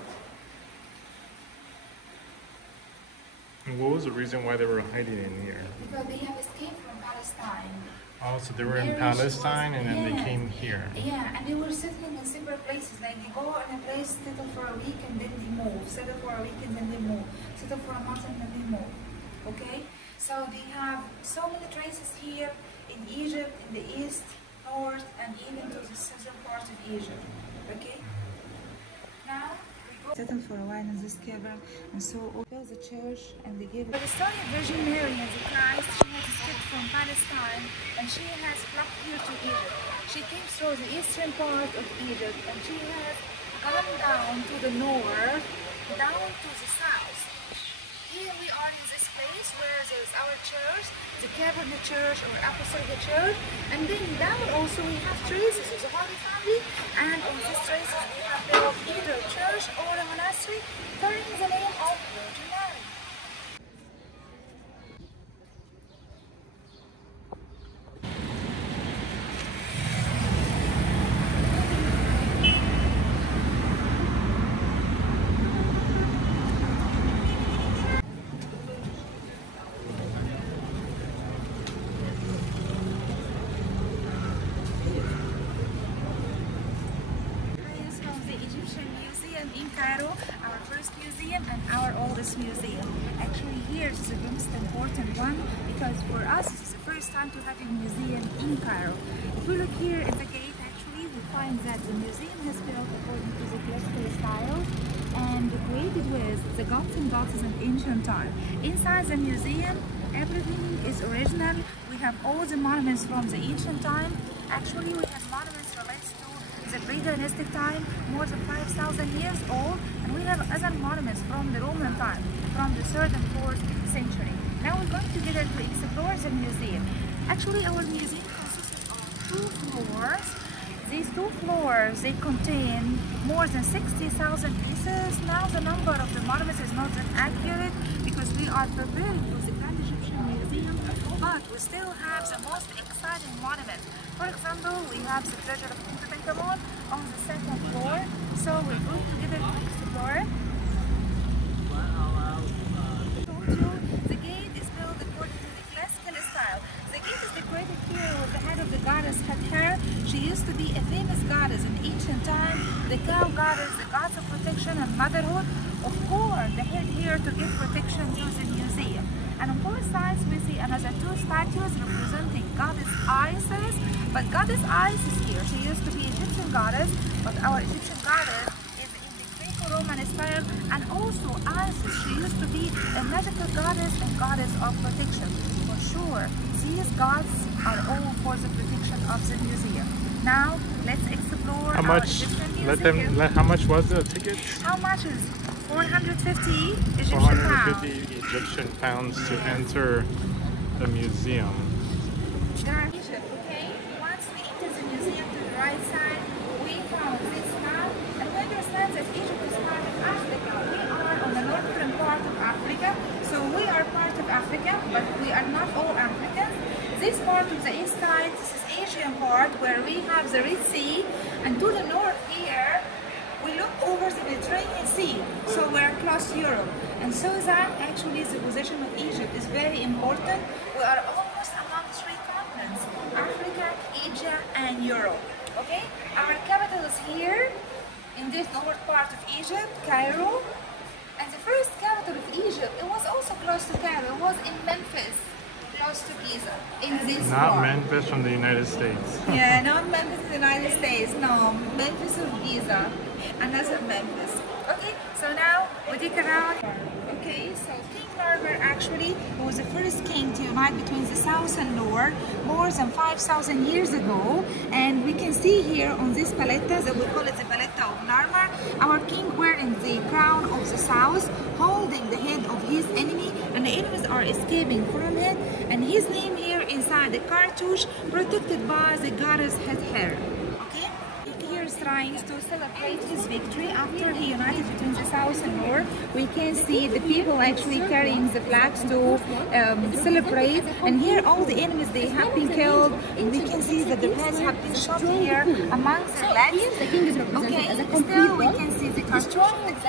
And what was the reason why they were hiding in here? Because they have escaped from Palestine. Oh, so they were in Mary, Palestine she was- and then they yeah. came here. Yeah, and they were settling in separate places. Like they go in a place, settle for a week, and then they move. Settle for a week, and then they move. Settle for a month, and then they move. Okay? So they have so many traces here in Egypt, in the east, north, and even to the southern part of Egypt. Okay? Now, we go settle for a while in this cavern, and so we build the church, and they give it. But the story of Virgin Mary as a Christ, she has escaped from Palestine, and she has flocked here to Egypt. She came through the eastern part of Egypt, and she has gone down to the north, down to the south. Here we are in this place where there's our church, the Catholic Church or Apostolic Church, and then down also we have traces of the Holy Family, and on these traces we have built either a church or a monastery bearing the name of Virgin Mary. From the Egyptian Museum in Cairo, our first museum and our oldest museum. Actually here it is the most important one because for us it is the first time to have a museum in Cairo. If we look here at the gate, actually we find that the museum has been built according to the classical style and created with the gods and goddesses in ancient time. Inside the museum everything is original. We have all the monuments from the ancient time. Actually we have monuments related to the pre-dynastic time, more than 5,000 years old, and we have other monuments from the Roman time, from the 3rd and 4th century. Now we're going together to explore the museum. Actually, our museum consists of 2 floors. These 2 floors, they contain more than 60,000 pieces. Now the number of the monuments is not that accurate because we are preparing for the Grand Egyptian Museum, but we still have the most exciting monuments. For example, we have the treasure of Tutankhamun on the 2nd floor, so we're going together to explore it. I told you, the gate is built according to the classical style. The gate is decorated here with the head of the goddess Hathor. She used to be a famous goddess in ancient time, the cow goddess, the goddess of protection and motherhood. Of course, the head here to give protection to the museum. And on both sides we see another 2 statues representing goddess Isis. But goddess Isis here, she used to be Egyptian goddess, but our Egyptian goddess is in the Greco-Roman style, and also Isis, she used to be a magical goddess and goddess of protection. For sure, these gods are all for the protection of the museum. Now, let's explore How our much? Egyptian museum. How much was the ticket? How much is 450 Egyptian pounds? 450 Egyptian pounds to enter the museum. Egypt, okay? Once we enter the museum to the right side, we found this map, and we understand that Egypt is part of Africa. We are on the northern part of Africa, so we are part of Africa, but we are not all Africans. This part of the east side, this is Asian part, where we have the Red Sea, and to the north here, we look over the Mediterranean Sea, so we're across Europe. And so that actually the position of Egypt is very important. We are almost among 3 continents, Africa, Europe. Okay, our capital is here in this north part of Egypt, Cairo. And the first capital of Egypt, it was also close to Cairo. It was in Memphis, close to Giza, in this Not part. Memphis from the United States. Yeah, not Memphis in the United States. No, Memphis of Giza, another Memphis. Okay, so now we take around. Okay, so King Narmer actually was the first king to unite between the south and north more than 5,000 years ago. And we can see here on this paletta, that we call it the paletta of Narmer, our king wearing the crown of the south, holding the head of his enemy, and the enemies are escaping from it. And his name here inside the cartouche, protected by the goddess Hathor. Okay? Here shrines to celebrate his victory after he united between the south and north. We can see the people actually carrying the flags to celebrate. And here all the enemies, they have been killed. And we can see that the heads have been shot here amongst the legs. Okay, still we can see the cartouche,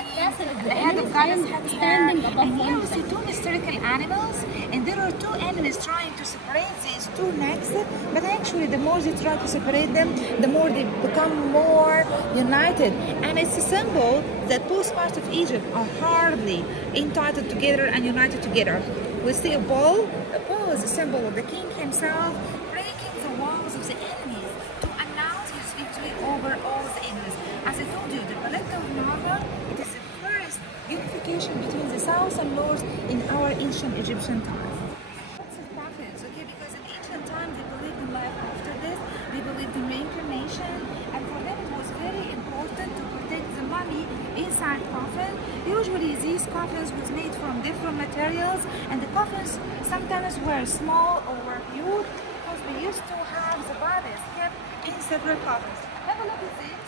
the head of goddess Hathor. And here we see two mystical animals. And there are two enemies trying to separate these two necks. But actually the more they try to separate them, the more they become more united. And it's a symbol that both parts of Egypt are hardly entitled together and united together. We see a bull. A bull is a symbol of the king himself breaking the walls of the enemies to announce his victory over all the enemies. As I told you, the palette of Narmer, it is the first unification between the south and north in our ancient Egyptian times. Lots of prophets, okay, because in ancient times they believed in life after this, they believed in reincarnation, and for them it was very important to protect the mummy inside coffin. Usually these coffins was made from different materials, and the coffins sometimes were small or were huge because we used to have the bodies kept in separate coffins. Have a look at this.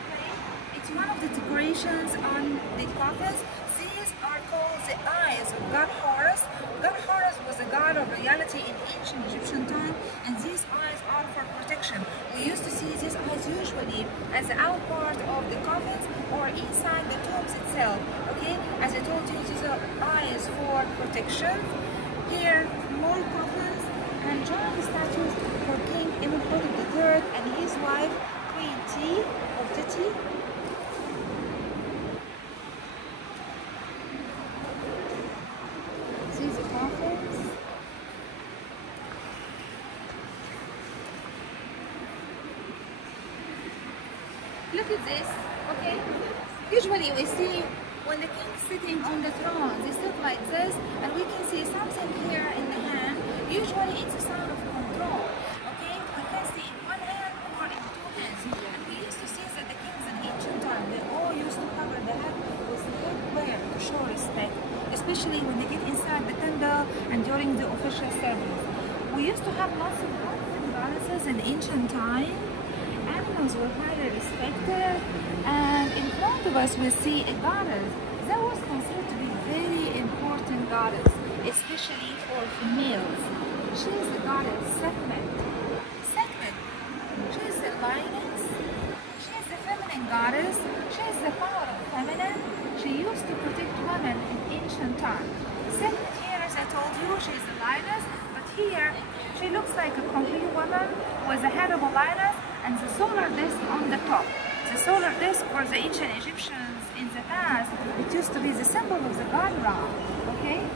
Okay, it's one of the decorations on the coffins. These are called the eyes of God Horus. God Horus was a god of reality in ancient Egyptian time, and these eyes are for protection. We used to see these eyes usually as the out part of the coffins or inside the tombs itself. Okay, as I told you, these are eyes for protection. Here, more coffins and giant statues for King Imhotep III and his wife Queen T of Titi. See the coffins. Look at this, okay? Usually we see when the king is sitting on the throne, they sit like this, and we can see something here in the hand. Usually it's a sign of control, okay? We can see in one hand or in two hands. And we used to see that the kings in ancient time, they all used to cover the head with headwear to show respect, especially when they get inside the temple and during the official ceremonies. We used to have lots of goddesses in ancient time. Animals were highly respected, and in front of us we see a goddess that was considered to be a very important goddess, especially for females. She is the goddess Sekhmet. Sekhmet, she is the lioness, she is the feminine goddess, she is the power of feminine. She used to protect women in ancient times. Sekhmet here, as I told you, she is the lioness, but here she looks like a complete woman with the head of a lioness and the solar disc on the top. The solar disc for the ancient Egyptians in the past, it used to be the symbol of the god Ra, okay?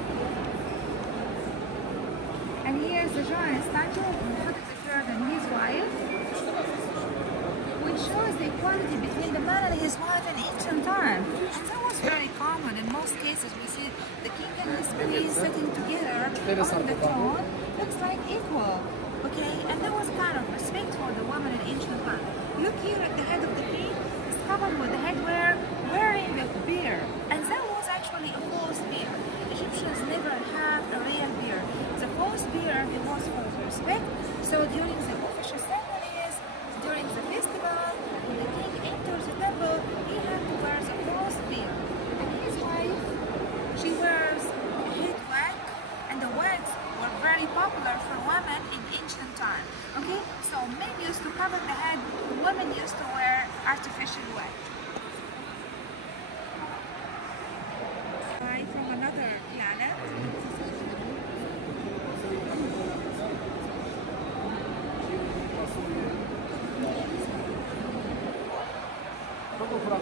And here's the giant statue of Imhotep III and his wife, which shows the equality between the man and his wife in ancient time. And that was very common. In most cases, we see the king and his queen sitting together on the throne. Looks like equal. Okay, and there was kind of respect for the woman in ancient times. Look here at the head of the king, it's covered with the headwear, wearing a beard. And that was actually a false beard. Egyptians never had a real beard. The false beard, it was for respect. So during the official ceremonies, during the festival, when the king enters the temple, he had to wear the false beard. And his wife, she wears a head wag, and the wags were very popular for women in ancient time. Okay, so men used to cover the head, women used to wear artificial wag. From another planet. Here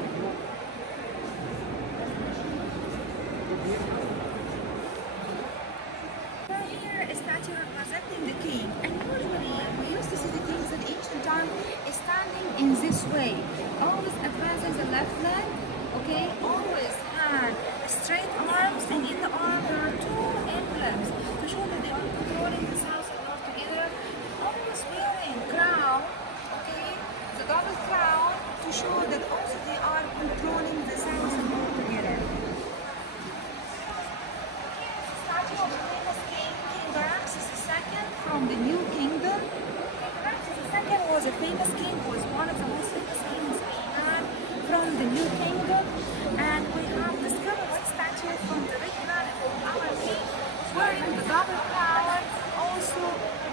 a statue representing the king, and usually we used to see the kings in ancient time standing in this way, always advancing the left leg, okay, always had straight arms, and in the arm there are two emblems to show that they are controlling the south and north together, always wearing crown, okay, the double crown to show that also they are controlling the south and north together. Statue of the famous king, King Ramses II from the New Kingdom. King Ramses II was a famous king, was one of the most famous kings we had from the New Kingdom, and we have discovered this statue from the original of our king wearing the double crown, also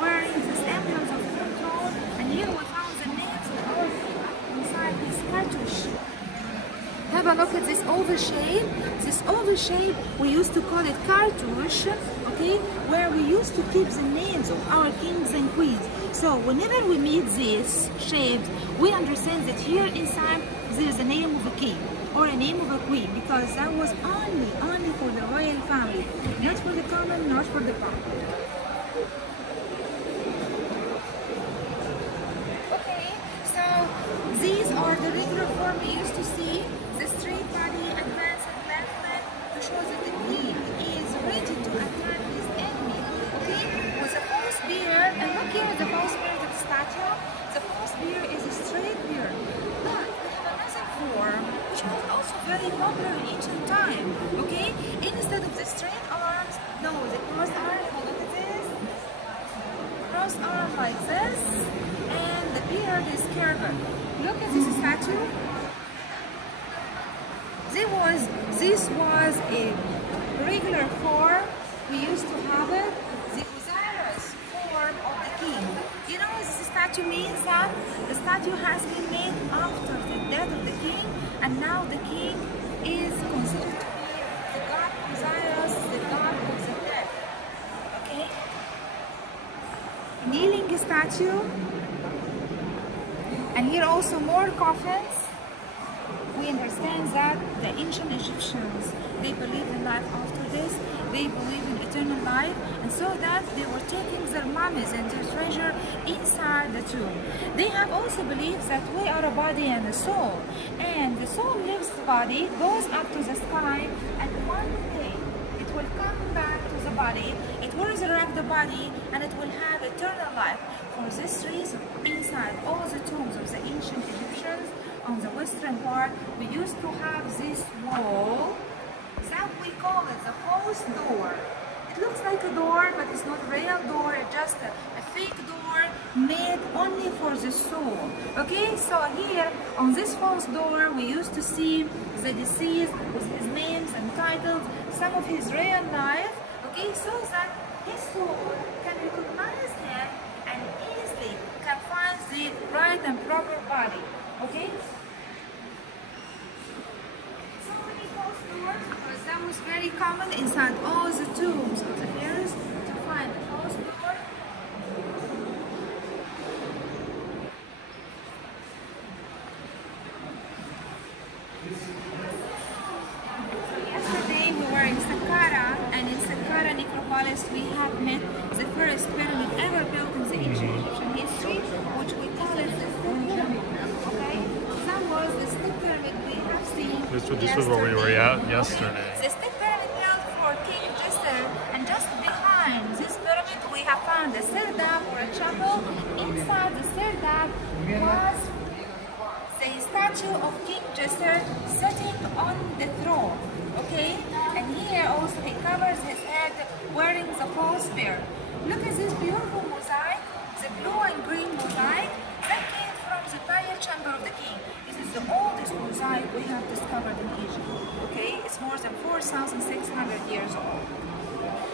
wearing these emblems of control, and here we found the names of our king inside his cartouche. Have a look at this oval shape. This oval shape, we used to call it cartouche, okay, where we used to keep the names of our kings and queens. So whenever we meet these shapes, we understand that here inside there is a name of a king or a name of a queen, because that was only for the royal family, not for the common, not for the public. Okay, so these are the regular form we used to see. The straight body advancing left leg to show that the king is ready to attack his enemy. Okay, with a false beard, and look here at the false beard of the statue. The false beard is a straight beard. But we have another form which was also very popular in ancient time. Okay, instead of the straight arms, no, the crossed arm. Look at this. Crossed arm like this, and the beard is curved. Look at this statue. This was a regular form. We used to have it. The Osiris form of the king. You know what this statue means? That the statue has been made after the death of the king, and now the king is considered to be the god Osiris, the god of the dead. Okay? Kneeling statue. And here also more coffins. We understand that the ancient Egyptians, they believed in life after this, they believed in eternal life, and so that they were taking their mummies and their treasure inside the tomb. They have also believed that we are a body and a soul, and the soul leaves the body, goes up to the sky, and one day it will come back to the body, it will resurrect the body, and it will have eternal life. For this reason, inside all the tombs of the ancient Egyptians, on the western part, we used to have this wall that we call it the false door. It looks like a door, but it's not a real door, it's just a fake door made only for the soul. Okay, so here on this false door, we used to see the deceased with his names and titles, some of his real life, okay, so that his soul can recognize him and easily can find the right and proper body. Okay? So many false doors, because that was very common inside all the tombs of the pharaohs to find a false door. So yesterday we were in Saqqara, and in Saqqara necropolis we have met the first pyramid ever built in the ancient Egyptian history, which we call it the Step Pyramid. Okay? That was the Step Pyramid we have seen. This was where we were at yesterday. The Step Pyramid built for King Djeser, and just behind this pyramid we have found a serdab or a chapel. Inside the serdab was the statue of King Djeser sitting on the throne. Okay? And here also he covers his head wearing the false beard. Look at this beautiful mosaic, the blue and green mosaic that came from the prayer chamber of the king. It is the oldest mosaic we have discovered in Egypt. Okay, it's more than 4,600 years old.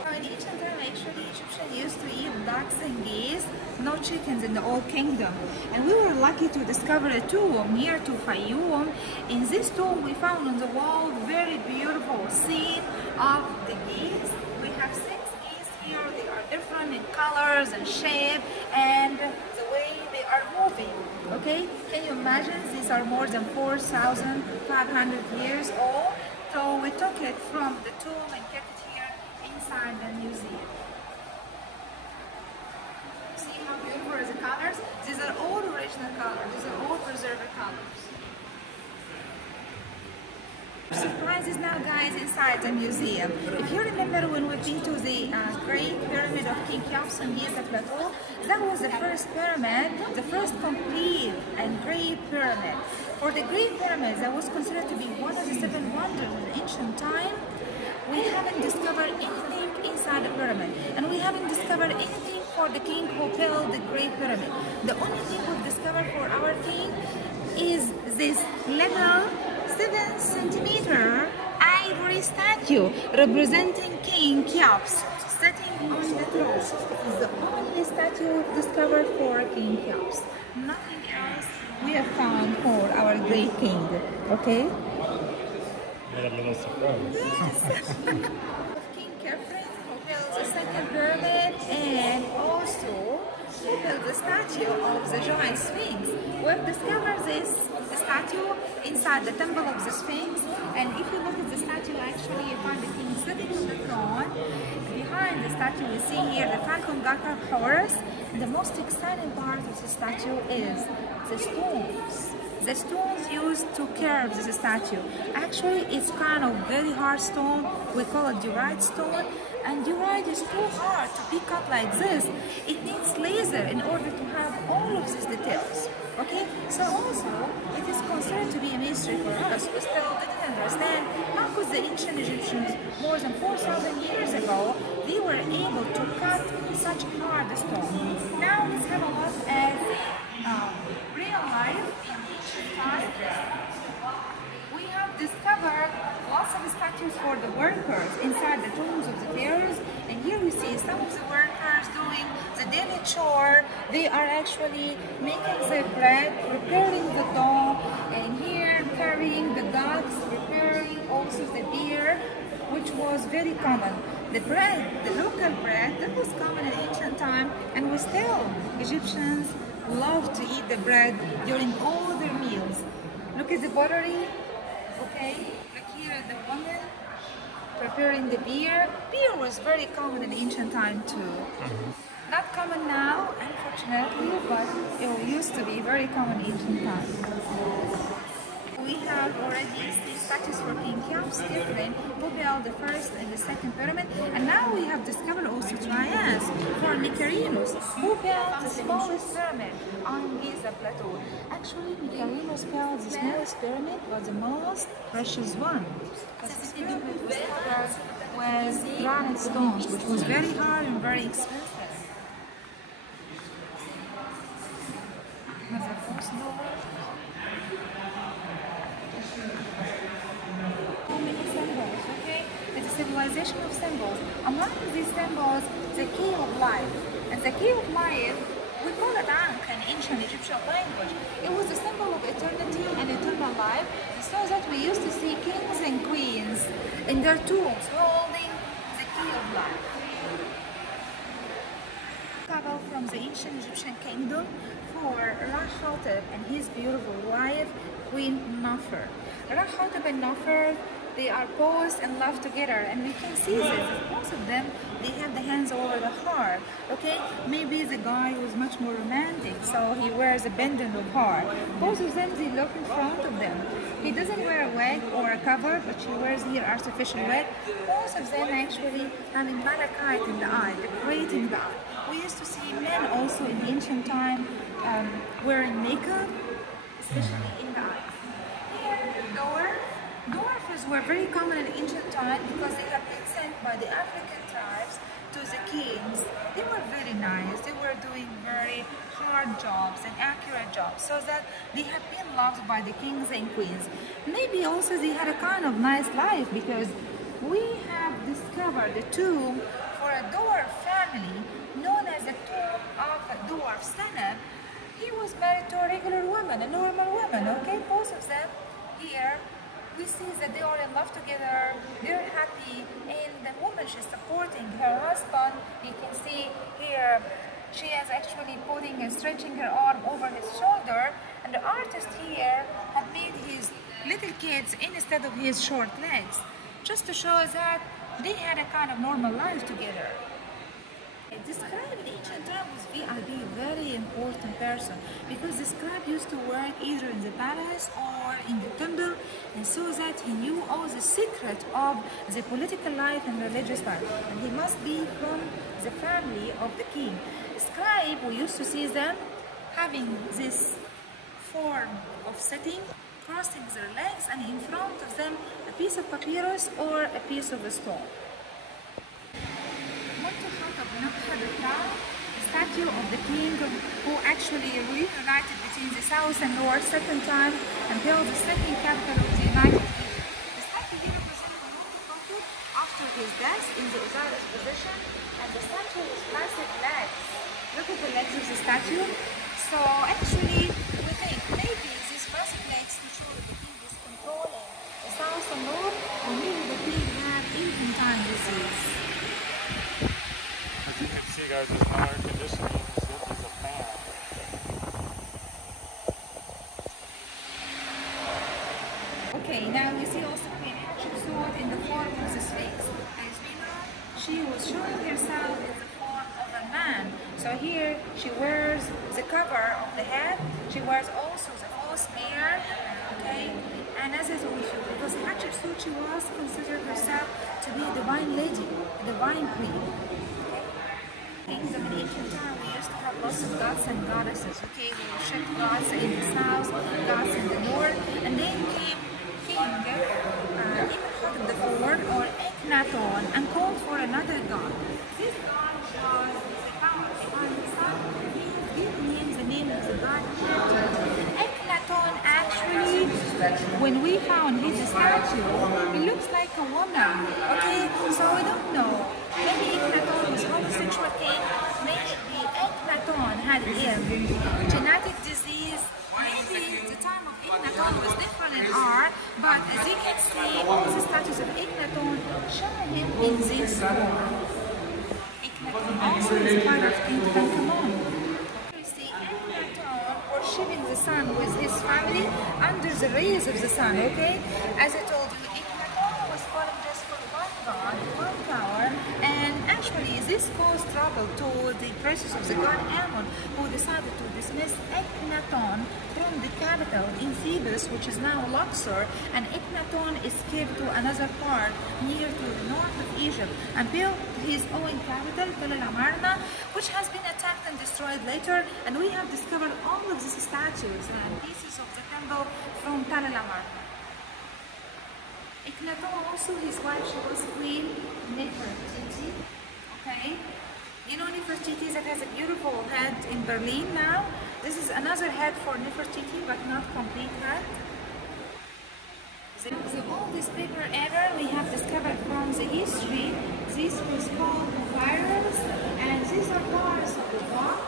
Now in ancient time, actually, Egyptians used to eat ducks and geese, no chickens in the Old Kingdom. And we were lucky to discover a tomb near to Fayoum. In this tomb, we found on the wall very beautiful scene of the geese. We have 6 geese here. They are different in colors and shape and the way they are moving. Okay, can you imagine these are more than 4,500 years old. So we took it from the tomb and kept it here inside the museum. See how beautiful are the colors? These are all original colors. These are all preserved colors. Surprises now, guys, inside the museum. If you remember when we've been to the Great Pyramid of King Cheops on Giza Plateau, that was the first pyramid, the first complete and great pyramid. For the Great Pyramid, that was considered to be one of the 7 wonders in ancient time. We haven't discovered anything inside the pyramid, and we haven't discovered anything for the king who built the Great Pyramid. The only thing we've discovered for our king is this little 7-centimeter ivory statue representing King Cheops sitting on the throne. This is the only statue we've discovered for King Cheops. Nothing else we have found for our great king. Okay? What a little surprise. Yes. King Khafre, who built the second pyramid, and also who built the statue of the giant Sphinx. We've discovered this statue inside the temple of the Sphinx, and if you look at the statue, actually you find the king sitting on the throne. Behind the statue we see here the Falcon Guard Horus. The most exciting part of the statue is the stones. The stones used to carve this statue. Actually, it's kind of very hard stone. We call it diorite stone. And diorite is too hard to pick up like this. It needs laser in order to have all of these details. Okay? So also, it is considered to be a mystery for us. We still didn't understand how could the ancient Egyptians, more than 4,000 years ago, they were able to cut such hard stone. Now let's have a look at real life in ancient times. We have discovered lots of statues for the workers inside the tombs of the pharaohs, and here we see some of the workers doing the daily chore. They are actually making the bread, preparing the dough, and here carrying the ducks, preparing also the beer, which was very common. The bread, the local bread, that was common in ancient time, and was still Egyptians love to eat the bread during all their meals. Look at the pottery, okay? Look here at the woman preparing the beer. Beer was very common in ancient time too. Not common now, unfortunately, but it used to be very common in ancient times. We have already seen statues for King Cheops, Khafre, who built the first and the second pyramid, and now we have discovered also triads for Mykerinus, who built the smallest pyramid on Giza Plateau. Actually, Mykerinus built the smallest pyramid, but the most precious one, because this pyramid was covered with granite stones, which was very hard and very expensive. Has a first door. Civilization of symbols. Among these symbols, the key of life. And the key of life, we call it Ankh in ancient Egyptian language. It was a symbol of eternity and eternal life, so that we used to see kings and queens in their tombs holding the key of life. Travel from the ancient Egyptian kingdom for Ra-Hotep and his beautiful wife, Queen Nefer. Ra-Hotep and Nefer, they are posed and love together, and we can see that most of them, they have the hands over the heart. Okay, maybe the guy was much more romantic, so he wears a pendant of heart. Both of them, they look in front of them. He doesn't wear a wig or a cover, but she wears here artificial wig. Most of them actually having malachite in the eye, decorating the eye. We used to see men also in ancient time wearing makeup, especially in the eye. Here, dwarfs were very common in ancient time because they had been sent by the African tribes to the kings. They were very nice. They were doing very hard jobs and accurate jobs, so that they had been loved by the kings and queens. Maybe also they had a kind of nice life, because we have discovered the tomb for a dwarf family known as the tomb of dwarf Seneb. He was married to a regular woman, a normal woman, okay? Both of them here, we see that they are in love together, they're happy, and the woman, she's supporting her husband. You can see here, she is actually putting and stretching her arm over his shoulder, and And the artist here had made his little kids instead of his short legs, just to show that they had a kind of normal life together. The scribe in ancient times was very important person, because the scribe used to work either in the palace or in the temple, and so that he knew all the secret of the political life and religious life. And he must be from the family of the king. Scribe, we used to see them having this form of sitting, crossing their legs, and in front of them a piece of papyrus or a piece of a stone. The statue of the king who actually reunited between the south and north second time and built the second capital of the United Kingdom. The statue here represented Muhammad after his death in the Osiris position, and the statue has massive legs. Look at the legs of the statue. So actually we think maybe these massive legs to show that the king is controlling the south and north, or maybe the king had infantile disease. As you can see, guys, there's no air conditioning. There's a fan. Okay, now you see also Queen Hatshepsut in the form of the Sphinx. As we know, she was showing herself in the form of a man. So here she wears the cover of the head. She wears also the false mirror. Okay, and as I told you, because Hatshepsut, she was considered herself to be a divine lady, a divine queen. Kingdom in ancient time, we used to have lots of gods and goddesses. Okay, we worship gods in the south, gods in the north, and then came King Imhotep IV or Akhenaton and called for another god. This god was the power behind the sun. He has given him the name of the god Akhenaton. Actually, when we found his statue, it looks like a woman. Okay, so we don't know. Maybe Akhenaton was homosexual king, maybe Akhenaton had a genetic disease, maybe the time of Akhenaton was different in art, but as you can see, all the statues of Akhenaton show him in this form. Akhenaton also is part of King Tutankhamun. You see Akhenaton worshipping the sun with his family under the rays of the sun, okay? As I told you, Akhenaton was calling just for one god, one power, and actually this caused trouble to the presence of the god Ammon, who decided to dismiss Akhenaton from the capital in Thebes, which is now Luxor, and Akhenaton escaped to another part near to the north of Egypt and built his own capital, Tel el Amarna, which has been attacked and destroyed later, and we have discovered all of these statues and pieces of the temple from Tel el Amarna. Akhenaton also, his wife, she was Queen Nefertiti. Okay, you know Nefertiti that has a beautiful head in Berlin now? This is another head for Nefertiti, but not complete head. So all this paper ever we have discovered from the history. This was called papyrus, and these are parts of the rock.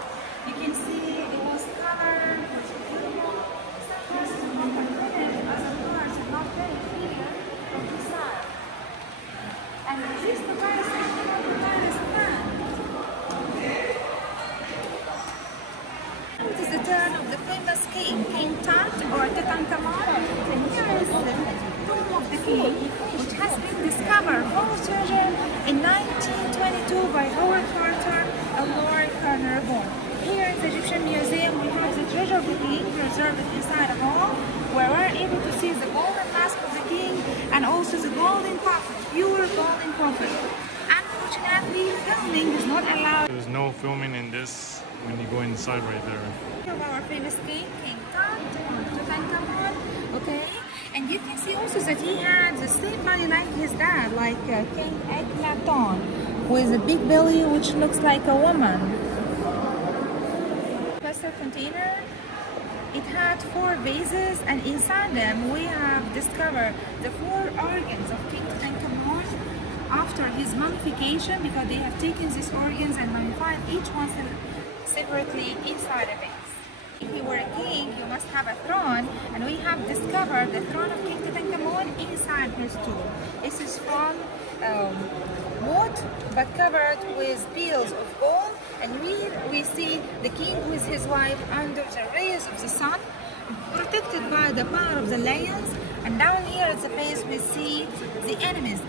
You can see it was covered with beautiful. Some parts are not finished, other parts are not very clear from the side. And this papyrus is called papyrus plant. It is the turn of the famous king, King Tut or Tutankhamun, and here is the tomb of the king, which has been discovered from treasure in 1922 by Howard Carter and Laurie Kerner Bone. Here in the Egyptian Museum, we have the treasure of the king preserved inside a hall, where we're able to see the golden mask of the king and also the golden coffin, pure golden coffin. Unfortunately, filming is not allowed. There's no filming in this when you go inside right there. Of our famous king, King Tut or Tutankhamun, okay? And you can see also that he had the same body like his dad, like King Akhenaton, with a big belly which looks like a woman. Vessel container, it had 4 vases, and inside them we have discovered the 4 organs of King Tutankhamun after his mummification, because they have taken these organs and mummified each one separately inside a vase. If you were a king, you must have a throne, and we have discovered the throne of King Tutankhamun inside his tomb. This is from wood, but covered with peels of gold, and we see the king with his wife under the rays of the sun, protected by the power of the lions. And down here at the base we see the enemies.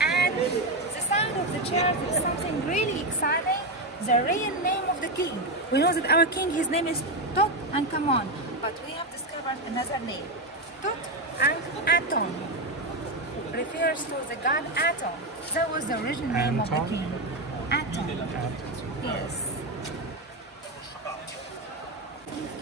And the side of the chart is something really exciting. The real name of the king. We know that our king, his name is Tutankhamun, but we have discovered another name. Tut and Aton refers to the god Aton. That was the original name of the king. Aton. Yes.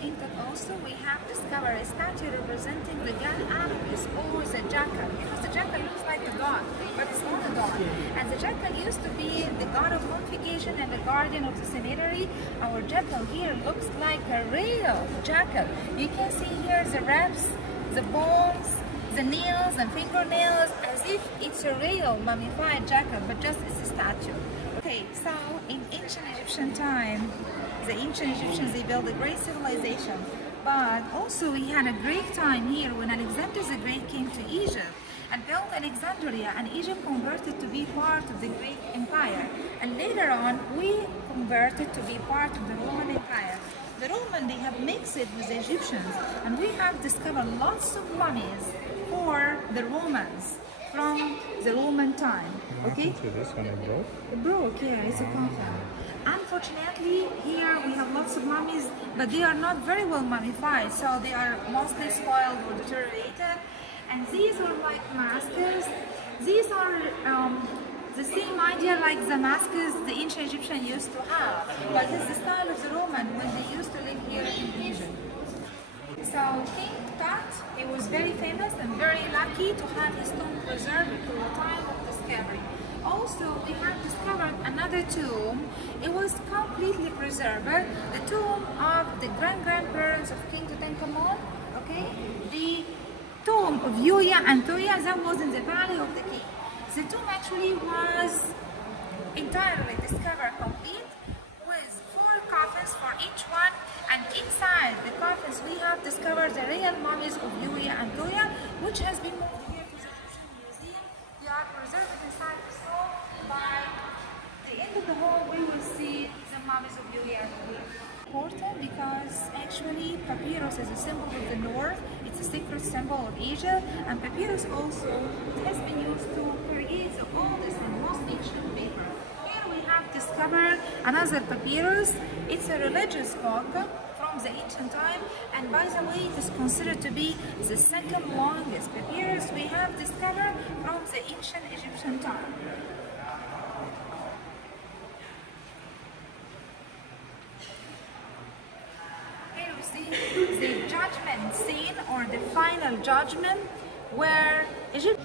King Tut also we have discovered a statue representing the god Anubis or the jackal, because the jackal looks like a god, but it's not a god. And the jackal used to be the god of mummification and the guardian of the cemetery. Our jackal here looks like a real jackal. You can see here the ribs, the bones, the nails and fingernails, as if it's a real mummified jackal, but just it's a statue. Okay, so in ancient Egyptian time, the ancient Egyptians, they built a great civilization, but also we had a great time here when Alexander the Great came to Egypt and built Alexandria, and Egypt converted to be part of the Greek Empire, and later on we converted to be part of the Roman Empire. The Roman, they have mixed it with the Egyptians, and we have discovered lots of mummies for the Romans from the Roman time. Okay? So this one it broke? It broke, yeah, it's a coffin. Unfortunately, here we have lots of mummies, but they are not very well mummified, so they are mostly spoiled or deteriorated. And these are like masks. These are the same idea like the masks the ancient Egyptians used to have, but it's the style of the Roman when they used to live here in Egypt. So King Tut, he was very famous and very lucky to have his tomb preserved until the time of discovery. Also, we have discovered another tomb. It was completely preserved. The tomb of the grand-grandparents of King Tutankhamun, okay? The tomb of Yuya and Tuya, that was in the Valley of the King. The tomb actually was entirely discovered complete with 4 coffins for each one, and inside the coffins we have discovered the real mummies of Yuya and Tuya, which has been moved here to the Egyptian Museum. They are preserved inside the stone. By the end of the hall we will see the mummies of Yuya and Tuya. Important because actually papyrus is a symbol of the north. It's a sacred symbol of Asia, and papyrus also has been used to create the oldest and most ancient paper. Here we have discovered another papyrus. It's a religious book from the ancient time, and by the way it is considered to be the second longest papyrus we have discovered from the ancient Egyptian time. The judgment scene, or the final judgment, where Egypt.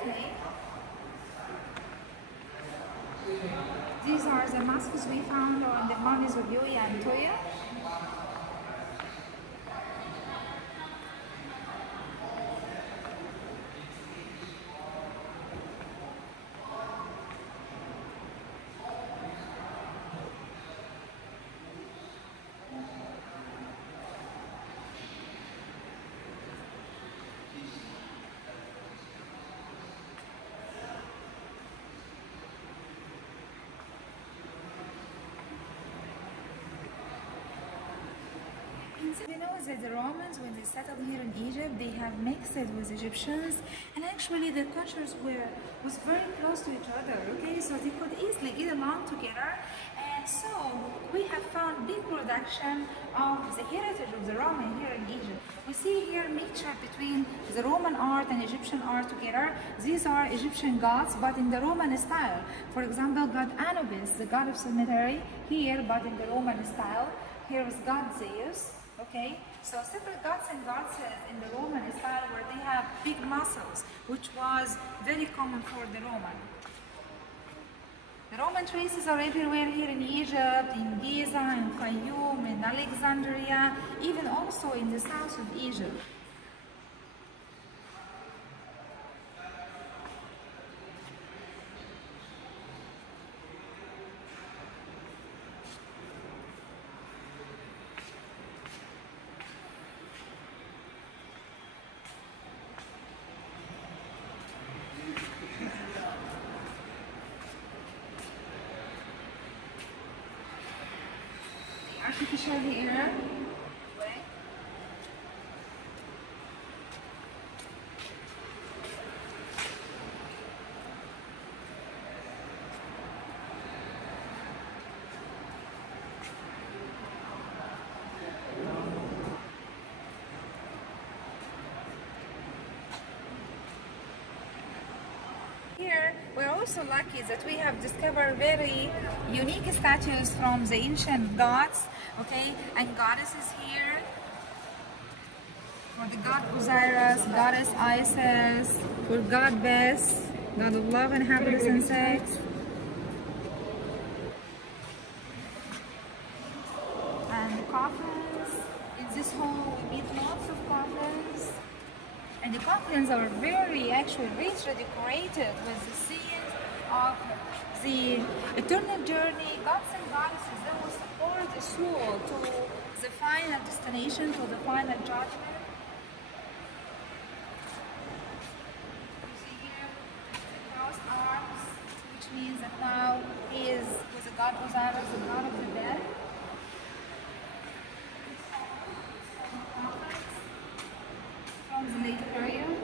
Okay. These are the masks we found on the mummies of Yuya and Tuya. We know that the Romans, when they settled here in Egypt, they have mixed it with Egyptians, and actually the cultures was very close to each other, okay, so they could easily get along together. And so we have found big production of the heritage of the Roman here in Egypt. We see here a mixture between the Roman art and Egyptian art together. These are Egyptian gods, but in the Roman style. For example, god Anubis, the god of cemetery, here, but in the Roman style. Here is god Zeus. Okay, so separate gods and goddesses in the Roman style, where they have big muscles, which was very common for the Roman. The Roman traces are everywhere here in Egypt, in Giza, in Fayoum, in Alexandria, even also in the south of Egypt. artificially era. Here, we're also lucky that we have discovered very unique statues from the ancient gods, okay, and goddesses here. For the god Osiris, goddess Isis, for god Bes, god of love and happiness and sex. And the coffins. In this hall, we meet lots of coffins. And the coffins are very actually richly decorated with the scenes of the eternal journey, gods and goddesses that will support the soul to the final destination, to the final judgment. You see here the crossed arms, which means that now he is with the god Osiris, the god of the dead. From the late period.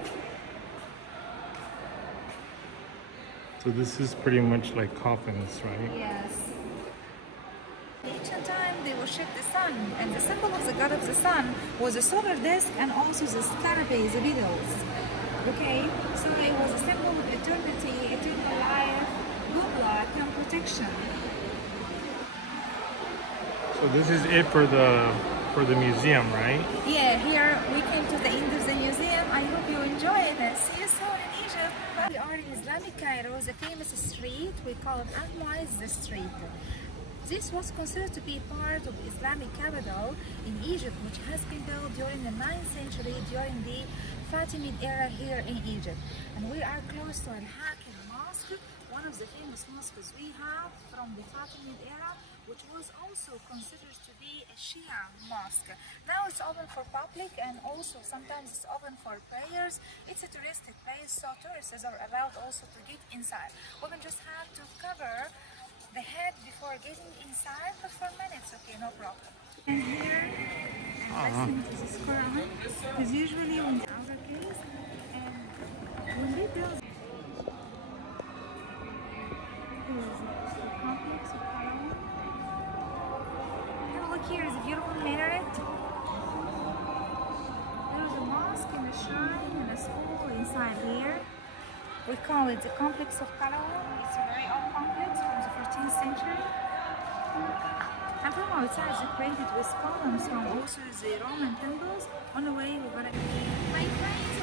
So this is pretty much like coffins, right? Yes. In ancient time, they worshipped the sun, and the symbol of the god of the sun was a solar disk and also the scarabæi, the beetles. Okay, so it was a symbol of eternity, eternal life, good luck, and protection. So this is it for the museum, right? Yeah, here we came to the end of the museum. I hope you enjoy it and see you soon in Egypt. We are in Islamic Cairo, the famous street. We call it Ahmais the street. This was considered to be part of Islamic capital in Egypt, which has been built during the 9th century during the Fatimid era here in Egypt. And we are close to Al-Hakim Mosque, one of the famous mosques we have from the Fatimid era, which was also considered to be a Shia mosque. Now it's open for public and also sometimes it's open for prayers. It's a touristic place, so tourists are allowed also to get inside. Women just have to cover the head before getting inside, but for minutes, okay, no problem. And here, and this is Quran, because usually when the outer case, and when they build complex of Quran. Have a look here, is a beautiful minaret. There's a mosque and a shrine and a school inside here. We call it the complex of Karawan. It's a very old complex from the 14th century. And from outside, it's decorated with columns from also the Roman temples. On the way, we're gonna. My friends,